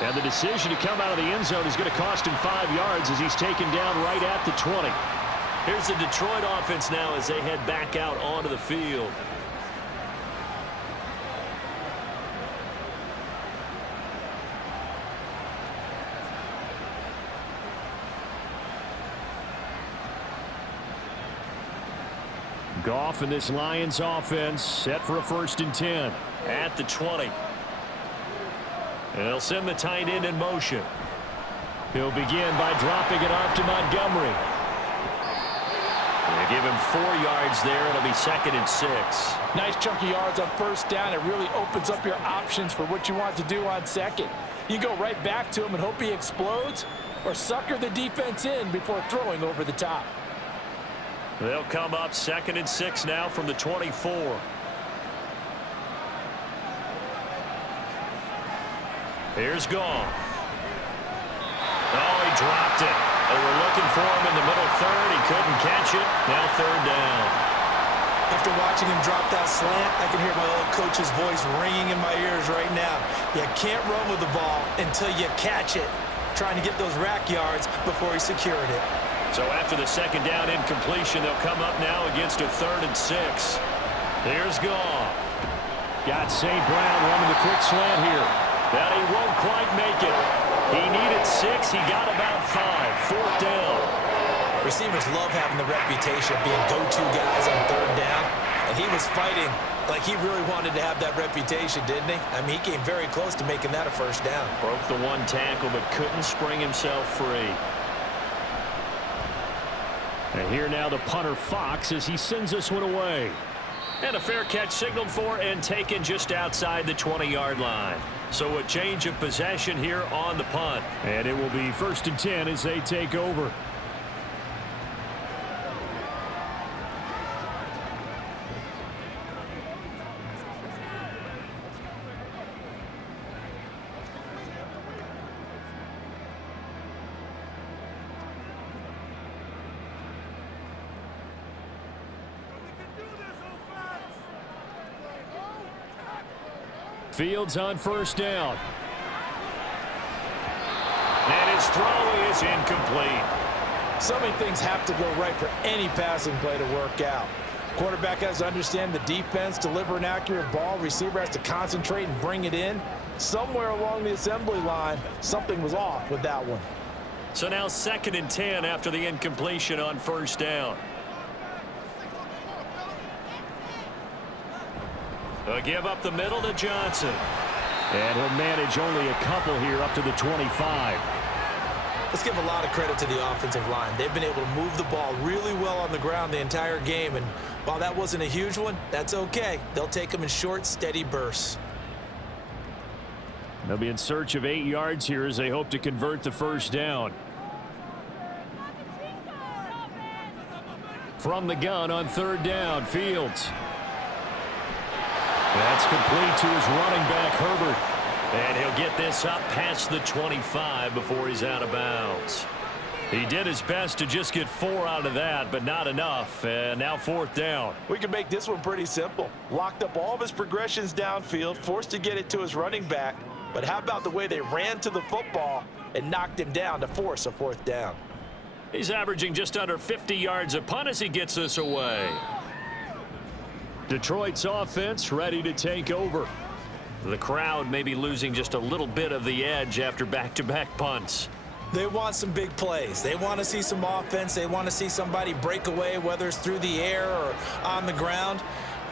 And the decision to come out of the end zone is going to cost him 5 yards as he's taken down right at the 20. Here's the Detroit offense now as they head back out onto the field. Goff and this Lions offense set for a 1st and 10 at the 20. And they'll send the tight end in motion. He'll begin by dropping it off to Montgomery. They give him 4 yards there. It'll be 2nd and 6. Nice chunky yards on 1st down. It really opens up your options for what you want to do on 2nd. You go right back to him and hope he explodes, or sucker the defense in before throwing over the top. They'll come up 2nd and 6 now from the 24. Here's Goff. Oh, he dropped it. They were looking for him in the middle 3rd. He couldn't catch it. Now 3rd down. After watching him drop that slant, I can hear my old coach's voice ringing in my ears right now. You can't run with the ball until you catch it. Trying to get those rack yards before he secured it. So after the 2nd down incompletion, they'll come up now against a 3rd and 6. Here's Goff. Got St. Brown running the quick slant here. But he won't quite make it. He needed 6. He got about 5. 4th down. Receivers love having the reputation of being go-to guys on 3rd down. And he was fighting like he really wanted to have that reputation, didn't he? I mean, he came very close to making that a 1st down. Broke the 1 tackle, but couldn't spring himself free. And here now the punter Fox as he sends this one away. And a fair catch signaled for and taken just outside the 20-yard line. So a change of possession here on the punt. And it will be 1st and 10 as they take over. Fields on 1st down. And his throw is incomplete. So many things have to go right for any passing play to work out. Quarterback has to understand the defense, deliver an accurate ball. Receiver has to concentrate and bring it in. Somewhere along the assembly line, something was off with that one. So now 2nd and 10 after the incompletion on 1st down. A give up the middle to Johnson. And he'll manage only a couple here up to the 25. Let's give a lot of credit to the offensive line. They've been able to move the ball really well on the ground the entire game. And while that wasn't a huge one, that's okay. They'll take them in short, steady bursts. They'll be in search of 8 yards here as they hope to convert the 1st down. From the gun on 3rd down, Fields. That's complete to his running back, Herbert. And he'll get this up past the 25 before he's out of bounds. He did his best to just get 4 out of that, but not enough. And now 4th down. We can make this one pretty simple. Locked up all of his progressions downfield, forced to get it to his running back. But how about the way they ran to the football and knocked him down to force a 4th down? He's averaging just under 50 yards a punt as he gets this away. Detroit's offense ready to take over. The crowd may be losing just a little bit of the edge after back-to-back punts. They want some big plays. They want to see some offense. They want to see somebody break away, whether it's through the air or on the ground.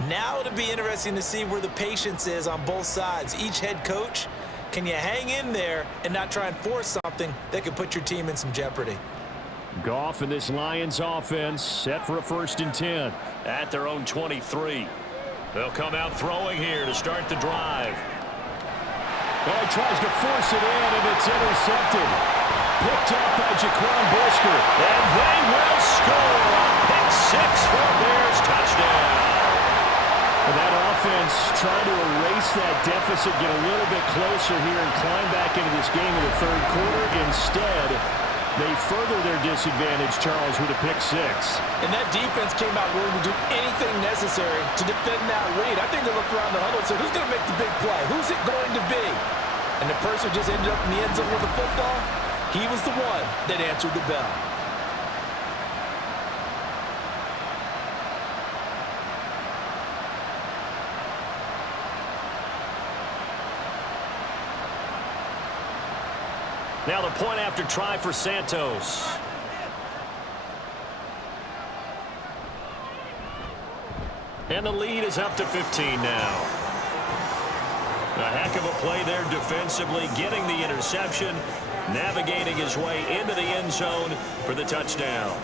Now it'll be interesting to see where the patience is on both sides. Each head coach, can you hang in there and not try and force something that could put your team in some jeopardy? Goff and this Lions offense set for a 1st and 10 at their own 23. They'll come out throwing here to start the drive. Well, he tries to force it in, and it's intercepted. Picked up by Jaquan Brisker. And they will score a pick 6 for a Bears touchdown. And that offense trying to erase that deficit, get a little bit closer here, and climb back into this game in the 3rd quarter. Instead, they further their disadvantage, Charles, with a pick 6. And that defense came out willing to do anything necessary to defend that lead. I think they looked around the huddle and said, who's going to make the big play? Who's it going to be? And the person who just ended up in the end zone with the football, he was the one that answered the bell. Now the point after try for Santos. And the lead is up to 15 now. A heck of a play there defensively, getting the interception, navigating his way into the end zone for the touchdown.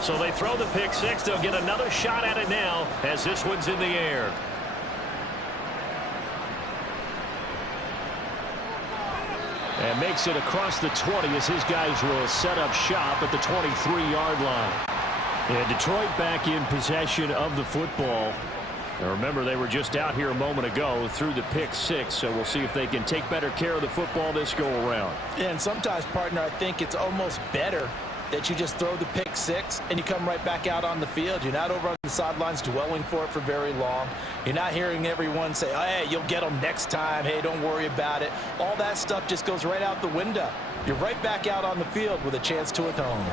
So they throw the pick 6. They'll get another shot at it now as this one's in the air. And makes it across the 20 as his guys will set up shop at the 23-yard line. And Detroit back in possession of the football. Now remember, they were just out here a moment ago through the pick 6, so we'll see if they can take better care of the football this go around. Yeah, and sometimes, partner, I think it's almost better that you just throw the pick 6 and you come right back out on the field. You're not over on the sidelines dwelling for it for very long. You're not hearing everyone say, oh, hey, you'll get them next time. Hey, don't worry about it. All that stuff just goes right out the window. You're right back out on the field with a chance to atone.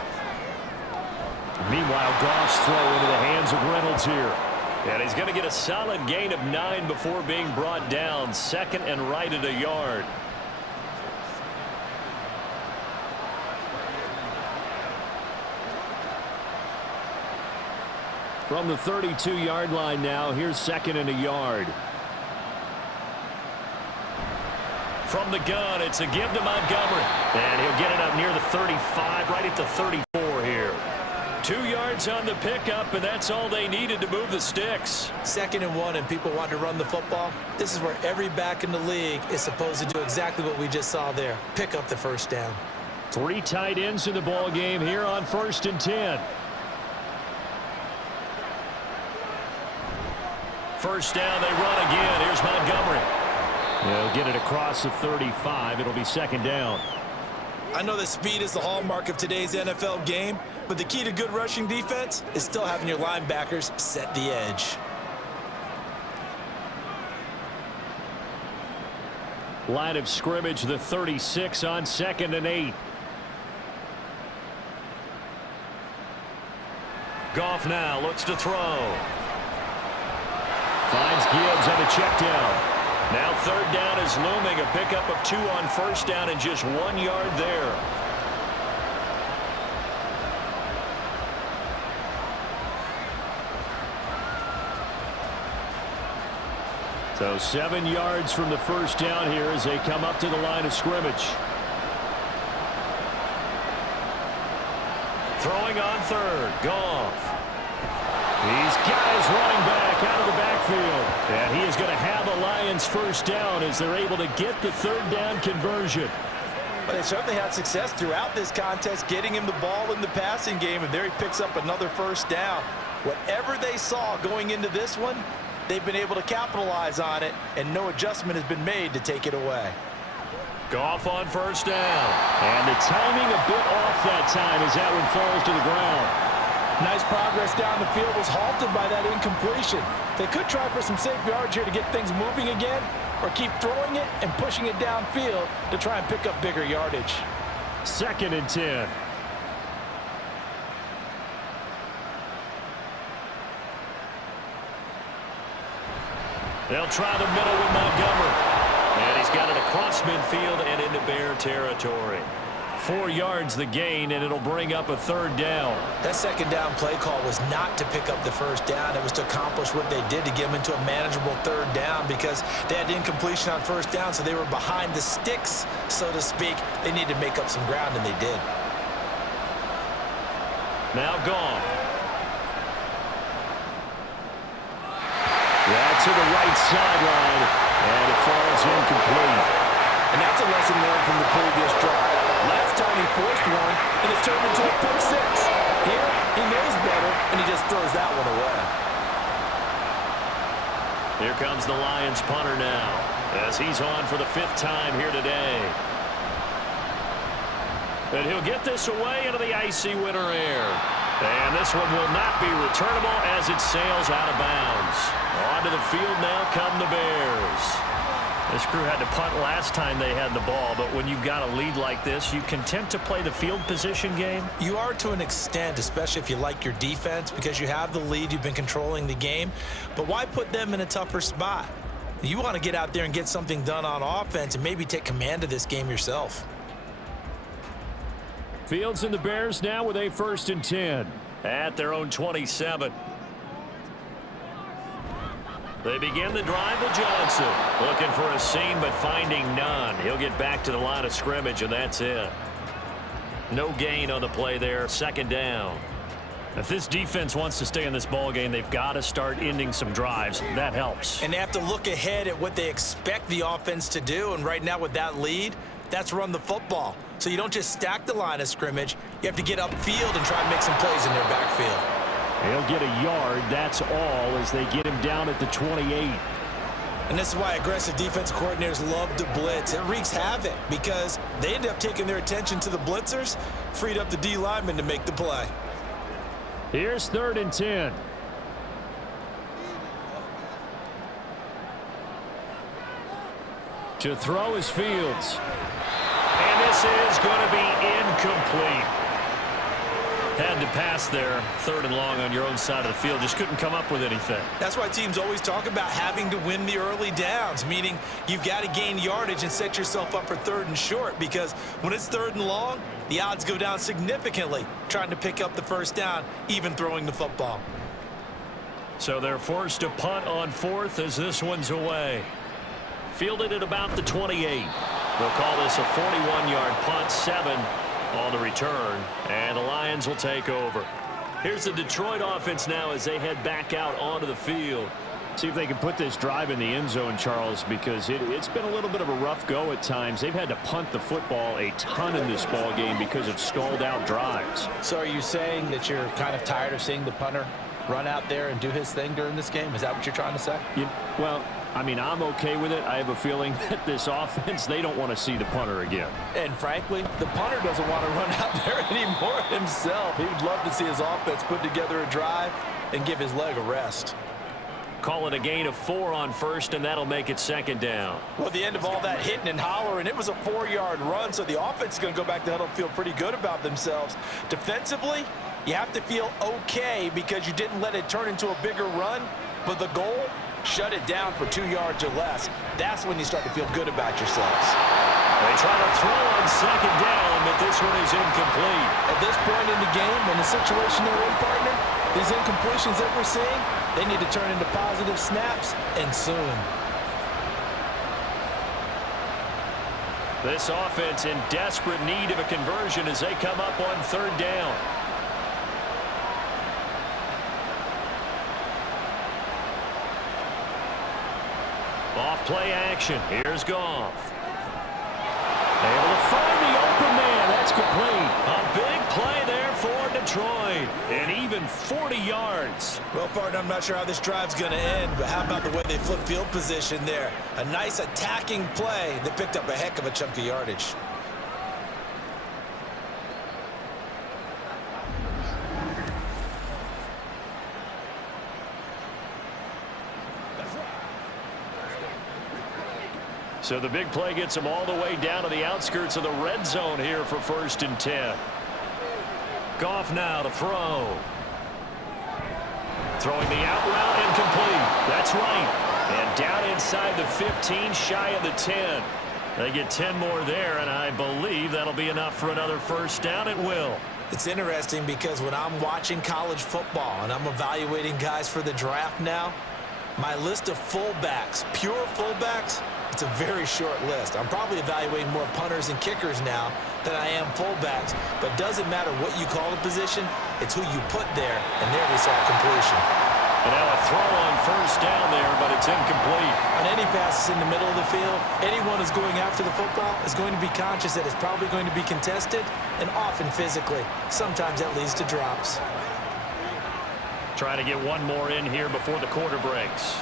Meanwhile, Goff's throw into the hands of Reynolds here. And he's going to get a solid gain of 9 before being brought down. 2nd and right at a yard. From the 32-yard line now, here's 2nd and a yard. From the gun, it's a give to Montgomery. And he'll get it up near the 35, right at the 34 here. 2 yards on the pickup, and that's all they needed to move the sticks. 2nd and 1, and people want to run the football. This is where every back in the league is supposed to do exactly what we just saw there. Pick up the 1st down. 3 tight ends in the ball game here on 1st and 10. 1st down, they run again. Here's Montgomery. They'll get it across the 35. It'll be 2nd down. I know that speed is the hallmark of today's NFL game, but the key to good rushing defense is still having your linebackers set the edge. Line of scrimmage, the 36 on 2nd and 8. Goff now looks to throw. Finds Gibbs on the check down. Now 3rd down is looming. A pickup of 2 on 1st down and just 1 yard there. So 7 yards from the 1st down here as they come up to the line of scrimmage. Throwing on 3rd. Goff. He's got his running back out of the backfield. And he is going to have a Lions 1st down as they're able to get the 3rd down conversion. But they certainly had success throughout this contest, getting him the ball in the passing game, and there he picks up another first down. Whatever they saw going into this one, they've been able to capitalize on it, and no adjustment has been made to take it away. Goff on first down. And the timing a bit off that time as that one falls to the ground. Nice progress down the field was halted by that incompletion. They could try for some safe yards here to get things moving again, or keep throwing it and pushing it downfield to try and pick up bigger yardage. 2nd and 10. They'll try the middle with Montgomery. And he's got it across midfield and into Bear territory. 4 yards the gain, and it'll bring up a 3rd down. That second down play call was not to pick up the first down. It was to accomplish what they did to get them into a manageable 3rd down because they had incompletion on first down, so they were behind the sticks, so to speak. They needed to make up some ground, and they did. Now gone. That's to the right sideline, and it falls incomplete. And that's a lesson learned from the previous drive. Last time he forced one, and it turned into a pick 6. Here, he knows better, and he just throws that one away. Here comes the Lions punter now, as he's on for the 5th time here today. And he'll get this away into the icy winter air. And this one will not be returnable as it sails out of bounds. Onto the field now come the Bears. This crew had to punt last time they had the ball, but when you've got a lead like this, you content to play the field position game? You are to an extent, especially if you like your defense, because you have the lead, you've been controlling the game. But why put them in a tougher spot? You want to get out there and get something done on offense and maybe take command of this game yourself. Fields and the Bears now with a 1st and 10. At their own 27. They begin the drive with Johnson. Looking for a seam, but finding none. He'll get back to the line of scrimmage, and that's it. No gain on the play there. 2nd down. If this defense wants to stay in this ball game, they've got to start ending some drives. That helps. And they have to look ahead at what they expect the offense to do. And right now with that lead, that's run the football. So you don't just stack the line of scrimmage. You have to get upfield and try and make some plays in their backfield. He'll get a yard, that's all, as they get him down at the 28. And this is why aggressive defensive coordinators love to blitz. It wreaks havoc because they end up taking their attention to the blitzers, freed up the D lineman to make the play. Here's 3rd and 10. To throw is Fields. And this is going to be incomplete. Had to pass there, 3rd and long on your own side of the field. Just couldn't come up with anything. That's why teams always talk about having to win the early downs, meaning you've got to gain yardage and set yourself up for 3rd and short, because when it's 3rd and long, the odds go down significantly trying to pick up the first down, even throwing the football. So they're forced to punt on 4th as this one's away. Fielded at about the 28. They'll call this a 41-yard punt, 7 on the return, and the Lions will take over. Here's the Detroit offense now as they head back out onto the field. See if they can put this drive in the end zone, Charles, because it's been a little bit of a rough go at times. They've had to punt the football a ton in this ball game because of stalled-out drives. So are you saying that you're kind of tired of seeing the punter run out there and do his thing during this game? Is that what you're trying to say? Well, I mean, I'm okay with it. I have a feeling that this offense, they don't want to see the punter again. And frankly, the punter doesn't want to run out there anymore himself. He would love to see his offense put together a drive and give his leg a rest. Call it a gain of 4 on 1st, and that'll make it 2nd down. Well, at the end of all that hitting and hollering, it was a 4-yard run, so the offense is going to go back to huddle and feel pretty good about themselves. Defensively, you have to feel okay because you didn't let it turn into a bigger run, but the goal, shut it down for 2 yards or less. That's when you start to feel good about yourselves. They try to throw on 2nd down, but this one is incomplete. At this point in the game, in the situation they're in, partner, these incompletions that we're seeing, they need to turn into positive snaps, and soon. This offense in desperate need of a conversion as they come up on 3rd down. Off play action. Here's Goff. Able to find the open man. That's complete. A big play there for Detroit. And even 40 yards. Well, partner, I'm not sure how this drive's going to end, but how about the way they flip field position there? A nice attacking play that picked up a heck of a chunk of yardage. So the big play gets him all the way down to the outskirts of the red zone here for 1st and 10. Goff now to throw. Throwing the out route and complete. That's right. And down inside the 15, shy of the 10. They get 10 more there, and I believe that'll be enough for another 1st down. It will. It's interesting because when I'm watching college football and I'm evaluating guys for the draft now, my list of fullbacks, pure fullbacks, it's a very short list. I'm probably evaluating more punters and kickers now than I am fullbacks. But it doesn't matter what you call the position, it's who you put there, and there we saw completion. And now a throw on 1st down there, but it's incomplete. On any passes in the middle of the field, anyone who's going after the football is going to be conscious that it's probably going to be contested, and often physically. Sometimes that leads to drops. Trying to get one more in here before the quarter breaks.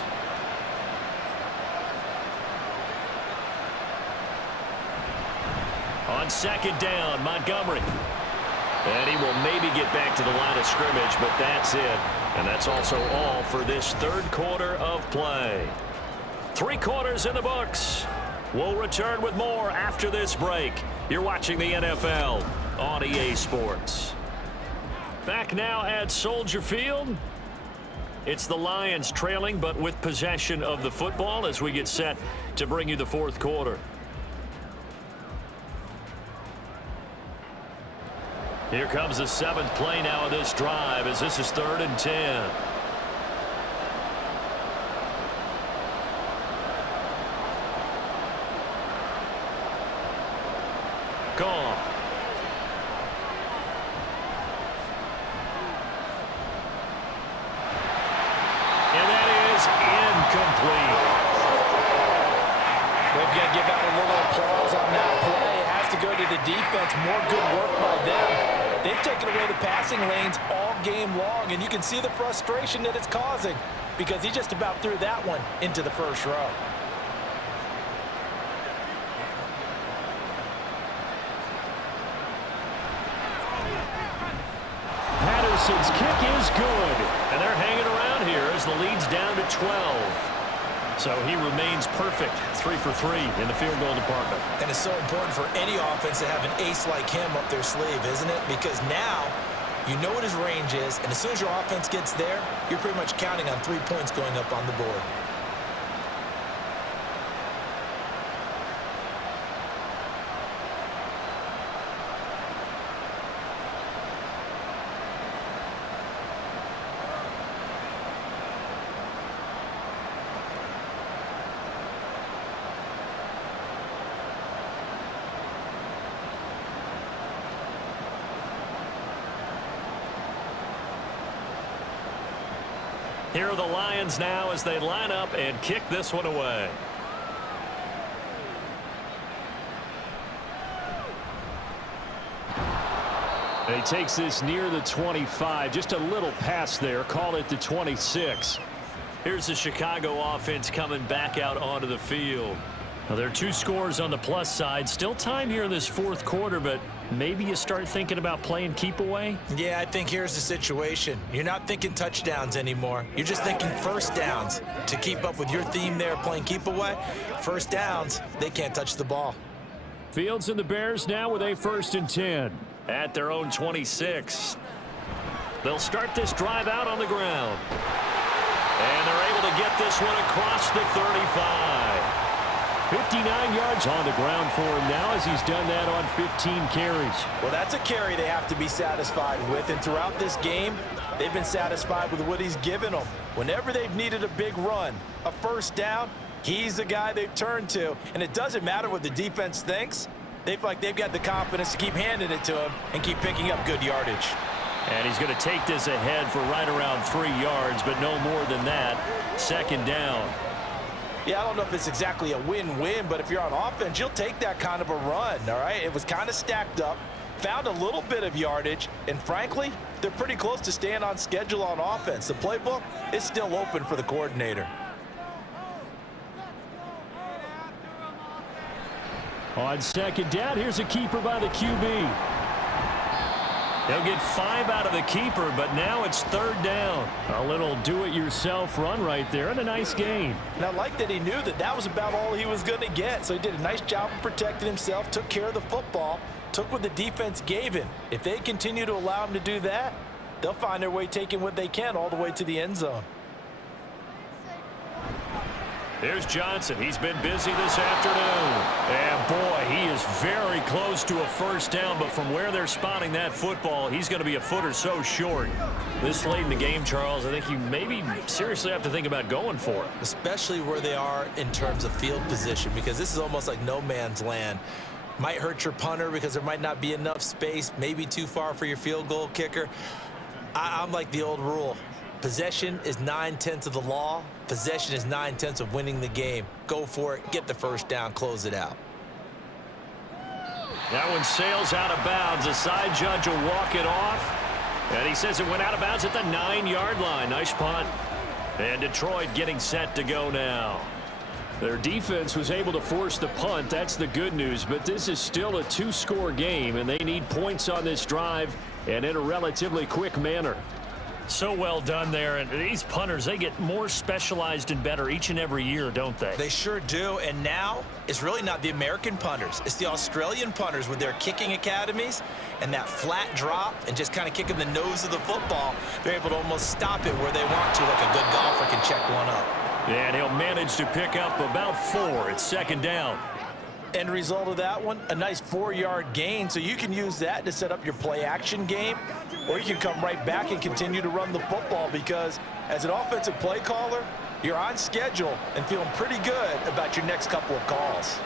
On 2nd down, Montgomery. And he will maybe get back to the line of scrimmage, but that's it. And that's also all for this 3rd quarter of play. 3 quarters in the books. We'll return with more after this break. You're watching the NFL on EA Sports. Back now at Soldier Field. It's the Lions trailing, but with possession of the football as we get set to bring you the 4th quarter. Here comes the 7th play now of this drive as this is 3rd and 10. Gone. And that is incomplete. We've got to give out a little applause on that play. It has to go to the defense. More good work by them. They've taken away the passing lanes all game long, and you can see the frustration that it's causing because he just about threw that one into the 1st row. Patterson's kick is good, and they're hanging around here as the lead's down to 12. So he remains perfect, 3 for 3 in the field goal department. And it's so important for any offense to have an ace like him up their sleeve, isn't it? Because now you know what his range is, and as soon as your offense gets there, you're pretty much counting on 3 points going up on the board. Here are the Lions now as they line up and kick this one away. And he takes this near the 25. Just a little pass there. Call it the 26. Here's the Chicago offense coming back out onto the field. Now, there are 2 scores on the plus side. Still time here in this 4th quarter, but maybe you start thinking about playing keep away? Yeah, I think here's the situation. You're not thinking touchdowns anymore. You're just thinking 1st downs. To keep up with your theme there, playing keep away, 1st downs, they can't touch the ball. Fields and the Bears now with a 1st and 10 at their own 26. They'll start this drive out on the ground. And they're able to get this one across the 35. 59 yards on the ground for him now as he's done that on 15 carries. Well, that's a carry they have to be satisfied with, and throughout this game, they've been satisfied with what he's given them. Whenever they've needed a big run, a 1st down, he's the guy they've turned to, and it doesn't matter what the defense thinks. They've got the confidence to keep handing it to him and keep picking up good yardage. And he's going to take this ahead for right around 3 yards, but no more than that. 2nd down. Yeah, I don't know if it's exactly a win-win, but if you're on offense, you'll take that kind of a run, all right? It was kind of stacked up, found a little bit of yardage, and frankly, they're pretty close to staying on schedule on offense. The playbook is still open for the coordinator. On second down, here's a keeper by the QB. They'll get 5 out of the keeper, but now it's third down. A little do-it-yourself run right there, and a nice gain. And I like that he knew that that was about all he was going to get, so he did a nice job of protecting himself, took care of the football, took what the defense gave him. If they continue to allow him to do that, they'll find their way taking what they can all the way to the end zone. There's Johnson. He's been busy this afternoon. And, boy, he is very close to a first down, but from where they're spotting that football, he's going to be a foot or so short. This late in the game, Charles, I think you maybe seriously have to think about going for it. Especially where they are in terms of field position, because this is almost like no man's land. Might hurt your punter because there might not be enough space, maybe too far for your field goal kicker. I'm like the old rule. Possession is 9/10 of the law. Possession is 9/10 of winning the game. Go for it. Get the first down. Close it out. That one sails out of bounds. The side judge will walk it off. And he says it went out of bounds at the 9-yard line. Nice punt. And Detroit getting set to go now. Their defense was able to force the punt. That's the good news. But this is still a 2-score game, and they need points on this drive and in a relatively quick manner. So well done there. And these punters, they get more specialized and better each and every year, don't they? They sure do. And now it's really not the American punters. It's the Australian punters with their kicking academies and that flat drop and just kind of kicking the nose of the football. They're able to almost stop it where they want to, like a good golfer can check one up. And he'll manage to pick up about 4. It's second down. End result of that one, a nice 4-yard gain, so you can use that to set up your play-action game, or you can come right back and continue to run the football, because as an offensive play caller, you're on schedule and feeling pretty good about your next couple of calls.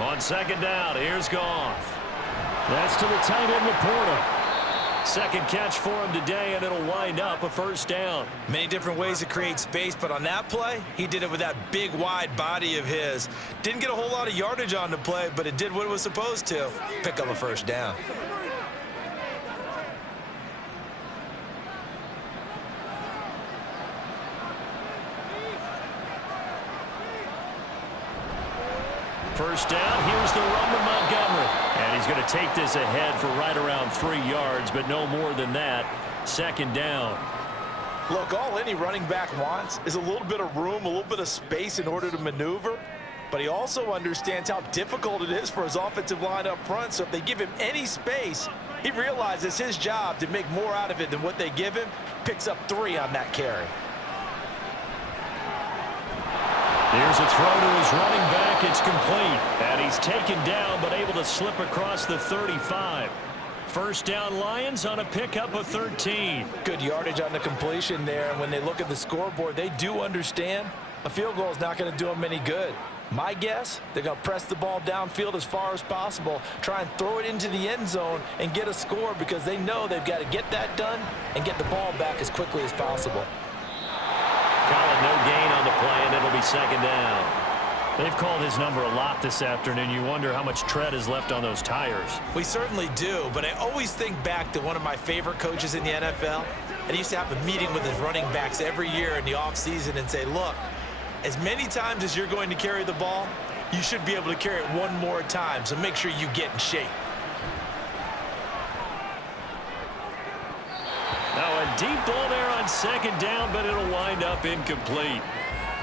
On second down, here's Goff. That's to the tight end, Laporta. Second catch for him today, and it'll wind up a first down. Many different ways to create space, but on that play, he did it with that big, wide body of his. Didn't get a whole lot of yardage on the play, but it did what it was supposed to. Pick up a first down. First down, here's the run to Montgomery. And he's going to take this ahead for right around 3 yards, but no more than that. Second down. Look, all any running back wants is a little bit of room, a little bit of space in order to maneuver, but he also understands how difficult it is for his offensive line up front, so if they give him any space, he realizes his job to make more out of it than what they give him, picks up 3 on that carry. Here's a throw to his running back. It's complete. And he's taken down, but able to slip across the 35. First down, Lions on a pickup of 13. Good yardage on the completion there. And when they look at the scoreboard, they do understand a field goal is not going to do them any good. My guess, they're going to press the ball downfield as far as possible, try and throw it into the end zone and get a score, because they know they've got to get that done and get the ball back as quickly as possible. Colin, no gain on the play, and it'll be second down. They've called his number a lot this afternoon. You wonder how much tread is left on those tires. We certainly do, but I always think back to one of my favorite coaches in the NFL. And he used to have a meeting with his running backs every year in the offseason and say, look, as many times as you're going to carry the ball, you should be able to carry it one more time, so make sure you get in shape. Now a deep ball there on second down, but it'll wind up incomplete.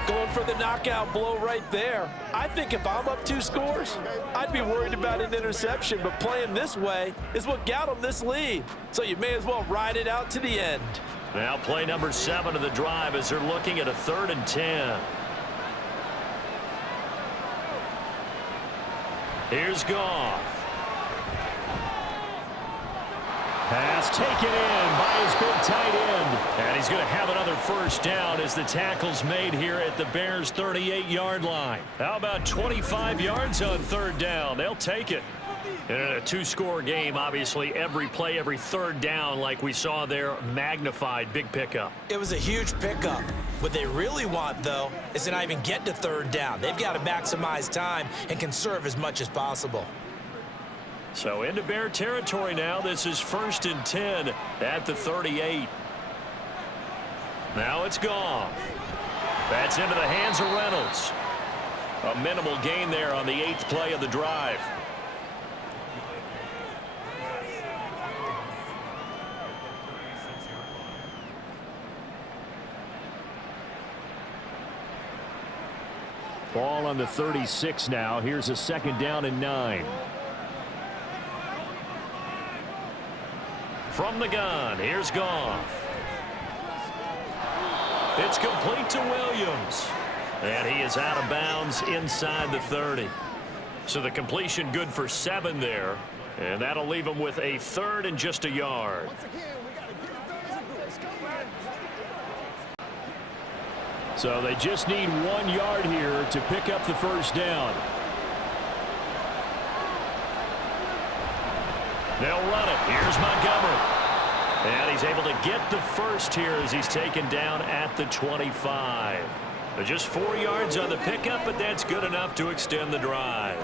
Going for the knockout blow right there. I think if I'm up 2 scores, I'd be worried about an interception, but playing this way is what got them this lead. So you may as well ride it out to the end. Now play number 7 of the drive as they're looking at a 3rd and 10. Here's Goff. Pass taken in by his big tight end. And he's going to have another first down as the tackle's made here at the Bears' 38-yard line. How about 25 yards on 3rd down? They'll take it. And in a 2-score game, obviously, every play, every 3rd down, like we saw there, magnified. Big pickup. It was a huge pickup. What they really want, though, is to not even get to third down. They've got to maximize time and conserve as much as possible. So into Bear territory now. This is 1st and 10 at the 38. Now it's Goff. That's into the hands of Reynolds. A minimal gain there on the 8th play of the drive. Ball on the 36 now. Here's a 2nd down and 9. From the gun, here's Goff. It's complete to Williams. And he is out of bounds inside the 30. So the completion good for 7 there. And that'll leave him with a 3rd and just a yard. So they just need 1 yard here to pick up the 1st down. They'll run it. Here's Montgomery. And he's able to get the 1st here as he's taken down at the 25. Just 4 yards on the pickup, but that's good enough to extend the drive.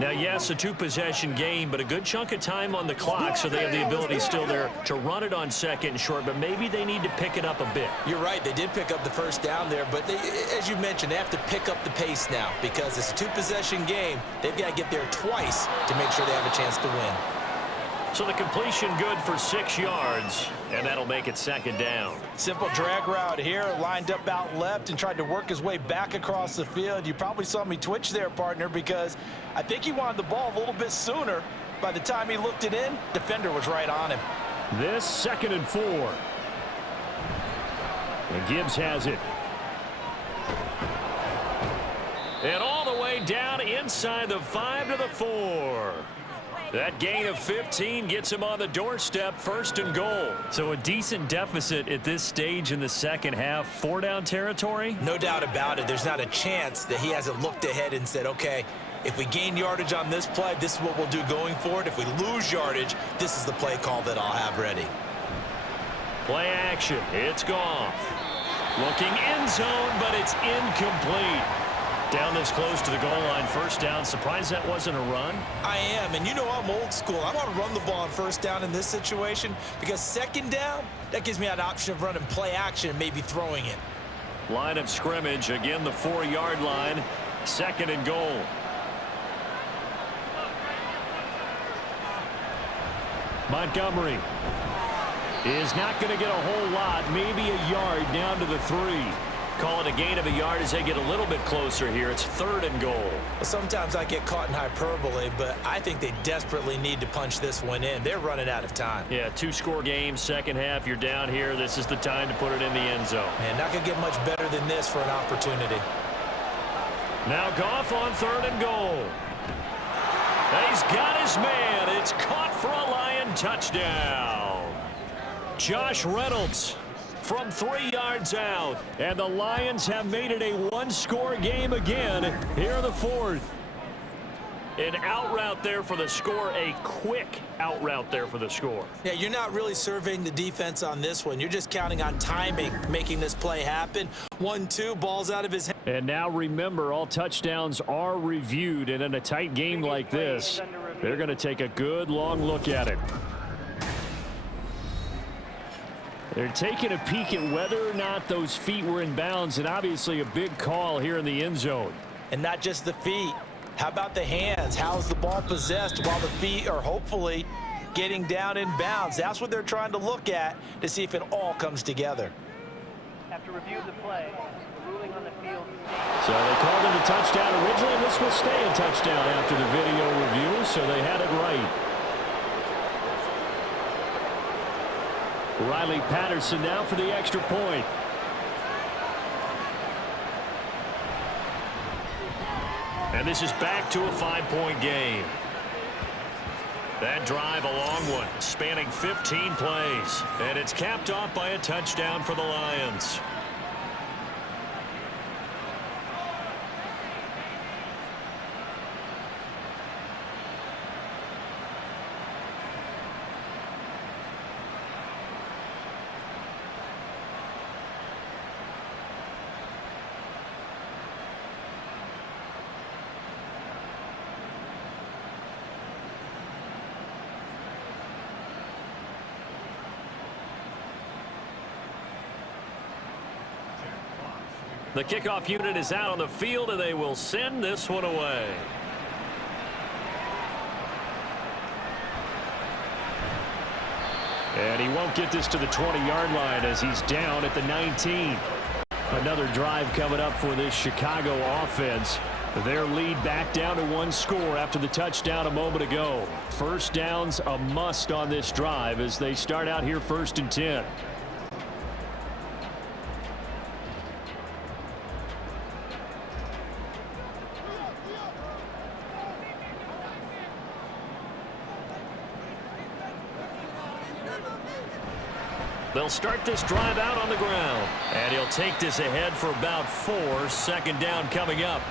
Now, yes, a 2-possession game, but a good chunk of time on the clock, so they have the ability still there to run it on 2nd and short, but maybe they need to pick it up a bit. You're right. They did pick up the 1st down there, but as you mentioned, they have to pick up the pace now because it's a 2-possession game. They've got to get there twice to make sure they have a chance to win. So the completion good for 6 yards, and that'll make it 2nd down. Simple drag route here, lined up out left and tried to work his way back across the field. You probably saw me twitch there, partner, because I think he wanted the ball a little bit sooner. By the time he looked it in, defender was right on him. This 2nd and 4. And Gibbs has it. And all the way down inside the 5 to the 4. That gain of 15 gets him on the doorstep, 1st and goal. So a decent deficit at this stage in the 2nd half. 4-down territory? No doubt about it. There's not a chance that he hasn't looked ahead and said, okay, if we gain yardage on this play, this is what we'll do going forward. If we lose yardage, this is the play call that I'll have ready. Play action. It's Goff. Looking end zone, but it's incomplete. Down this close to the goal line, 1st down. Surprised that wasn't a run? I am, and you know I'm old school. I want to run the ball on 1st down in this situation because 2nd down, that gives me an option of running play action and maybe throwing it. Line of scrimmage, again the 4-yard line, 2nd and goal. Montgomery is not going to get a whole lot, maybe a yard down to the 3. Call it a gain of a yard as they get a little bit closer here. It's 3rd and goal. Well, sometimes I get caught in hyperbole, but I think they desperately need to punch this one in. They're running out of time. Yeah, 2-score game, 2nd half. You're down here. This is the time to put it in the end zone. Man, not going to get much better than this for an opportunity. Now Goff on 3rd and goal. And he's got his man. It's caught for a Lion touchdown. Josh Reynolds from 3 yards out. And the Lions have made it a 1-score game again here in the 4th. An out route there for the score, a quick out route there for the score. Yeah, you're not really surveying the defense on this one. You're just counting on timing, making this play happen. 1-2, ball's out of his hand. And now remember, all touchdowns are reviewed, and in a tight game like this, they're going to take a good long look at it. They're taking a peek at whether or not those feet were in bounds, and obviously a big call here in the end zone. And not just the feet. How about the hands? How's the ball possessed while the feet are hopefully getting down in bounds? That's what they're trying to look at to see if it all comes together. After review of the play, the ruling on the field. So they called it a touchdown originally, and this will stay a touchdown after the video review, so they had it right. Riley Patterson now for the extra point. And this is back to a 5-point game. That drive, a long one, spanning 15 plays. And it's capped off by a touchdown for the Lions. The kickoff unit is out on the field, and they will send this one away. And he won't get this to the 20-yard line as he's down at the 19. Another drive coming up for this Chicago offense. Their lead back down to 1 score after the touchdown a moment ago. First down's a must on this drive as they start out here 1st and 10. They'll start this drive out on the ground. And he'll take this ahead for about 4. 2nd down coming up.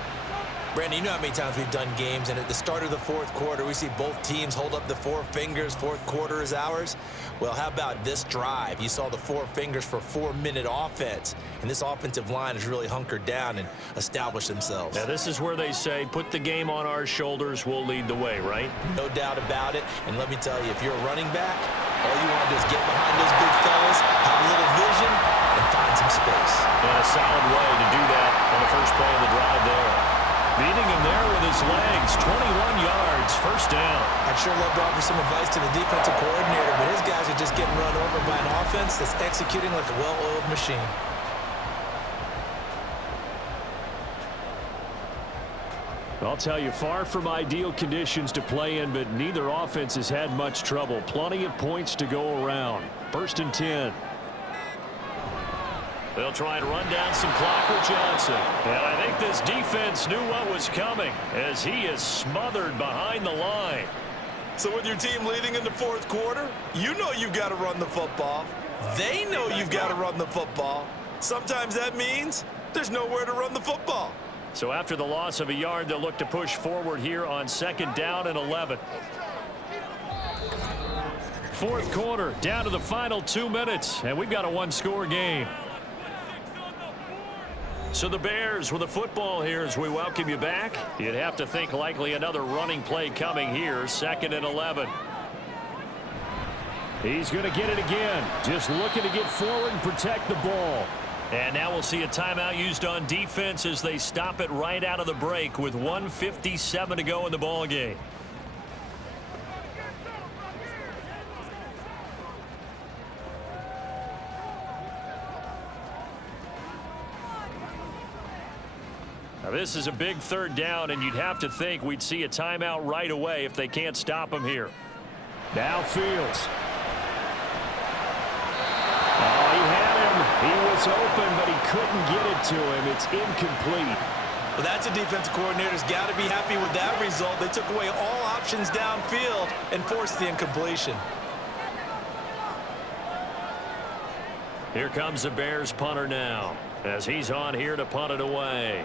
Brandon, you know how many times we've done games, and at the start of the 4th quarter, we see both teams hold up the 4 fingers, 4th quarter is ours. Well, how about this drive? You saw the 4 fingers for 4-minute offense, and this offensive line has really hunkered down and established themselves. Now, this is where they say, put the game on our shoulders, we'll lead the way, right? No doubt about it, and let me tell you, if you're a running back, all you want to do is get behind those big fellas, have a little vision, and find some space. And a solid way to do that on the first play of the drive there. Beating him there with his legs, 21 yards, 1st down. I'd sure love to offer some advice to the defensive coordinator, but his guys are just getting run over by an offense that's executing like a well-oiled machine. I'll tell you, far from ideal conditions to play in, but neither offense has had much trouble. Plenty of points to go around. 1st and 10. They'll try and run down some clock with Johnson. And I think this defense knew what was coming as he is smothered behind the line. So with your team leading in the 4th quarter, you know you've got to run the football. They know you've got to run the football. Sometimes that means there's nowhere to run the football. So after the loss of a yard, they'll look to push forward here on 2nd down and 11. 4th quarter, down to the final 2 minutes, and we've got a 1-score game. So the Bears with the football here as we welcome you back. You'd have to think likely another running play coming here, 2nd and 11. He's going to get it again, just looking to get forward and protect the ball. And now we'll see a timeout used on defense as they stop it right out of the break with 1:57 to go in the ball game. Now this is a big 3rd down, and you'd have to think we'd see a timeout right away if they can't stop him here. Now Fields. Oh, he had him. He was open, but he couldn't get it to him. It's incomplete. Well, that's a defensive coordinator's got to be happy with that result. They took away all options downfield and forced the incompletion. Here comes the Bears punter now as he's on here to punt it away.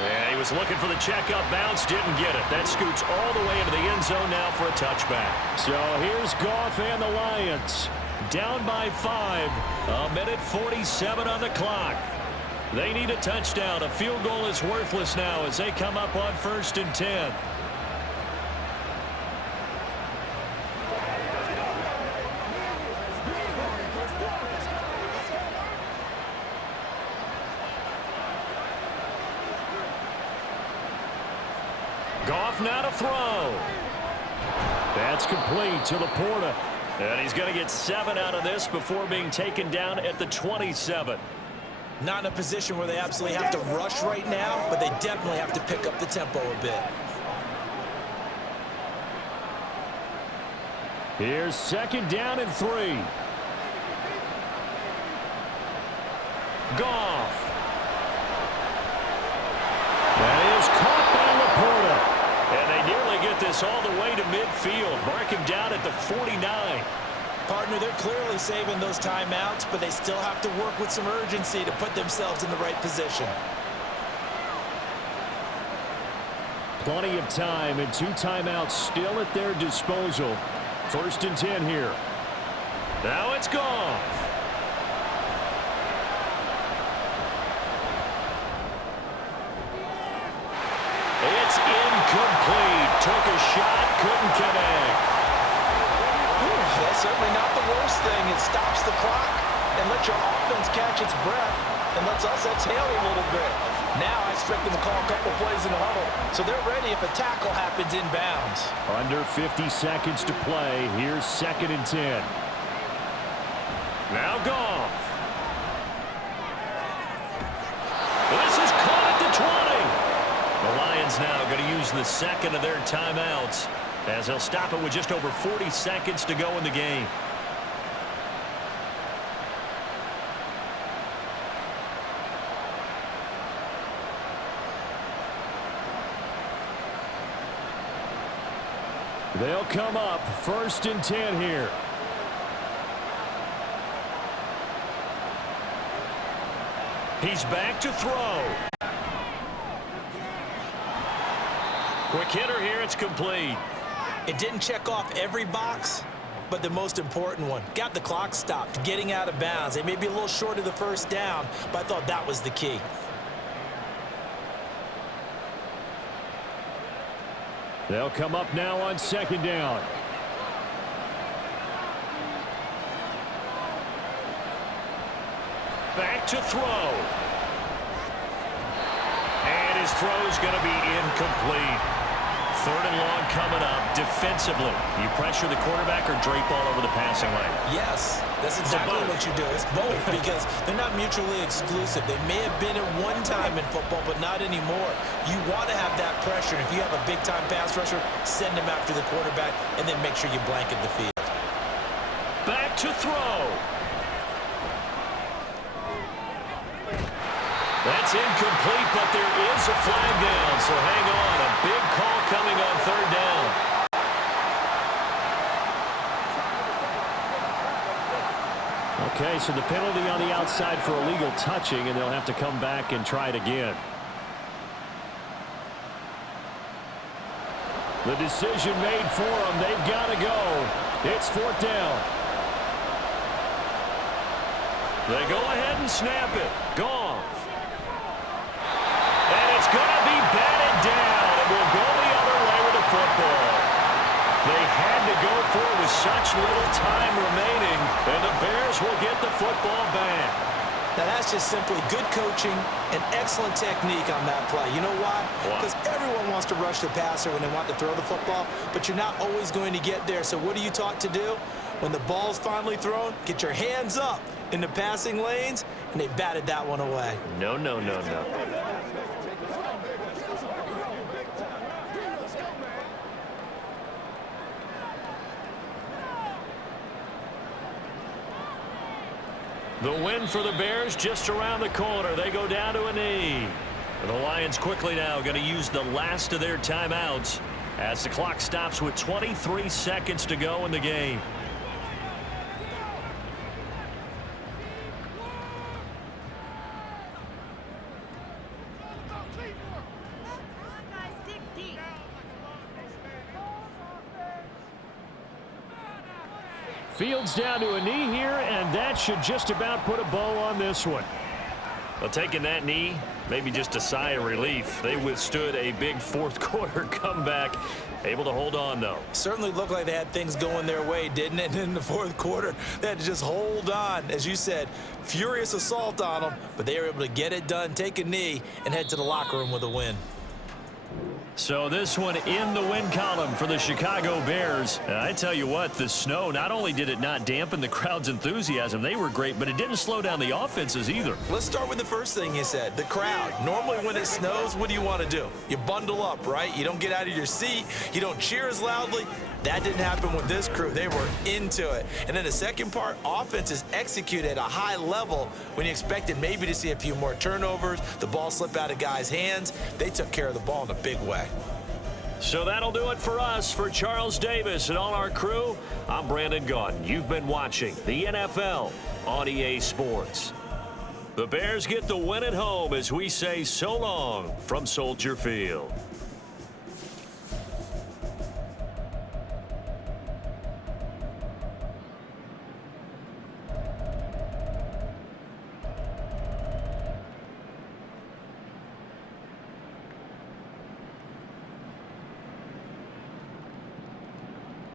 Yeah, he was looking for the checkup bounce, didn't get it. That scoots all the way into the end zone now for a touchback. So here's Goff and the Lions. Down by 5. 1:47 on the clock. They need a touchdown. A field goal is worthless now as they come up on 1st and 10. Goff now to throw. That's complete to Laporta. And he's going to get 7 out of this before being taken down at the 27. Not in a position where they absolutely have to rush right now, but they definitely have to pick up the tempo a bit. Here's 2nd down and 3. Goff. That is caught by Laporta. And they nearly get this all the way to midfield. Mark him down at the 49. Partner, they're clearly saving those timeouts, but they still have to work with some urgency to put themselves in the right position. Plenty of time and 2 timeouts still at their disposal. 1st and 10 here. Now it's Goff. It's incomplete. Took a shot, couldn't connect. certainly not the worst thing. It stops the clock and lets your offense catch its breath and lets us exhale a little bit. Now I expect them to call a couple plays in the huddle, so they're ready if a tackle happens inbounds. Under 50 seconds to play. Here's 2nd and 10. Now Goff. This is caught at the 20. The Lions now going to use the second of their timeouts as they'll stop it with just over 40 seconds to go in the game. They'll come up 1st and 10 here. He's back to throw. Quick hitter here. It's complete. It didn't check off every box, but the most important one. Got the clock stopped, getting out of bounds. They may be a little short of the first down, but I thought that was the key. They'll come up now on 2nd down. Back to throw. And his throw's going to be incomplete. 3rd and long coming up. Defensively, you pressure the quarterback or drape all over the passing lane? Yes, that's exactly what you do. It's both because they're not mutually exclusive. They may have been at one time in football, but not anymore. You want to have that pressure. If you have a big-time pass rusher, send him after the quarterback, and then make sure you blanket the field. Back to throw. That's incomplete, but there is a flag down, so hang on. A big call coming on 3rd down. Okay, so the penalty on the outside for illegal touching, and they'll have to come back and try it again. The decision made for them. They've got to go. It's 4th down. They go ahead and snap it. Goff. And it's going to be batted down. It will go the other way with the football. They had to go for it with such little time remaining, and the Bears will get the football back. Now, that's just simply good coaching and excellent technique on that play. You know why? Because everyone wants to rush the passer when they want to throw the football, but you're not always going to get there. So what are you taught to do? When the ball's finally thrown, get your hands up in the passing lanes, and they batted that one away. No, no, no, no. The win for the Bears just around the corner. They go down to a knee. And the Lions quickly now going to use the last of their timeouts as the clock stops with 23 seconds to go in the game. Fields down to a knee here, and that should just about put a bow on this one. Well, taking that knee, maybe just a sigh of relief. They withstood a big 4th quarter comeback. Able to hold on, though. Certainly looked like they had things going their way, didn't it? In the 4th quarter, they had to just hold on. As you said, furious assault on them, but they were able to get it done, take a knee, and head to the locker room with a win. So this one in the win column for the Chicago Bears. And I tell you what, the snow, not only did it not dampen the crowd's enthusiasm, they were great, but it didn't slow down the offenses either. Let's start with the first thing you said, the crowd. Normally when it snows, what do you want to do? You bundle up, right? You don't get out of your seat. You don't cheer as loudly. That didn't happen with this crew. They were into it. And then the second part, offense is executed at a high level when you expected maybe to see a few more turnovers, the ball slip out of guys' hands. They took care of the ball in a big way. So that'll do it for us. For Charles Davis and all our crew, I'm Brandon Gaudin. You've been watching the NFL on EA Sports. The Bears get the win at home as we say so long from Soldier Field.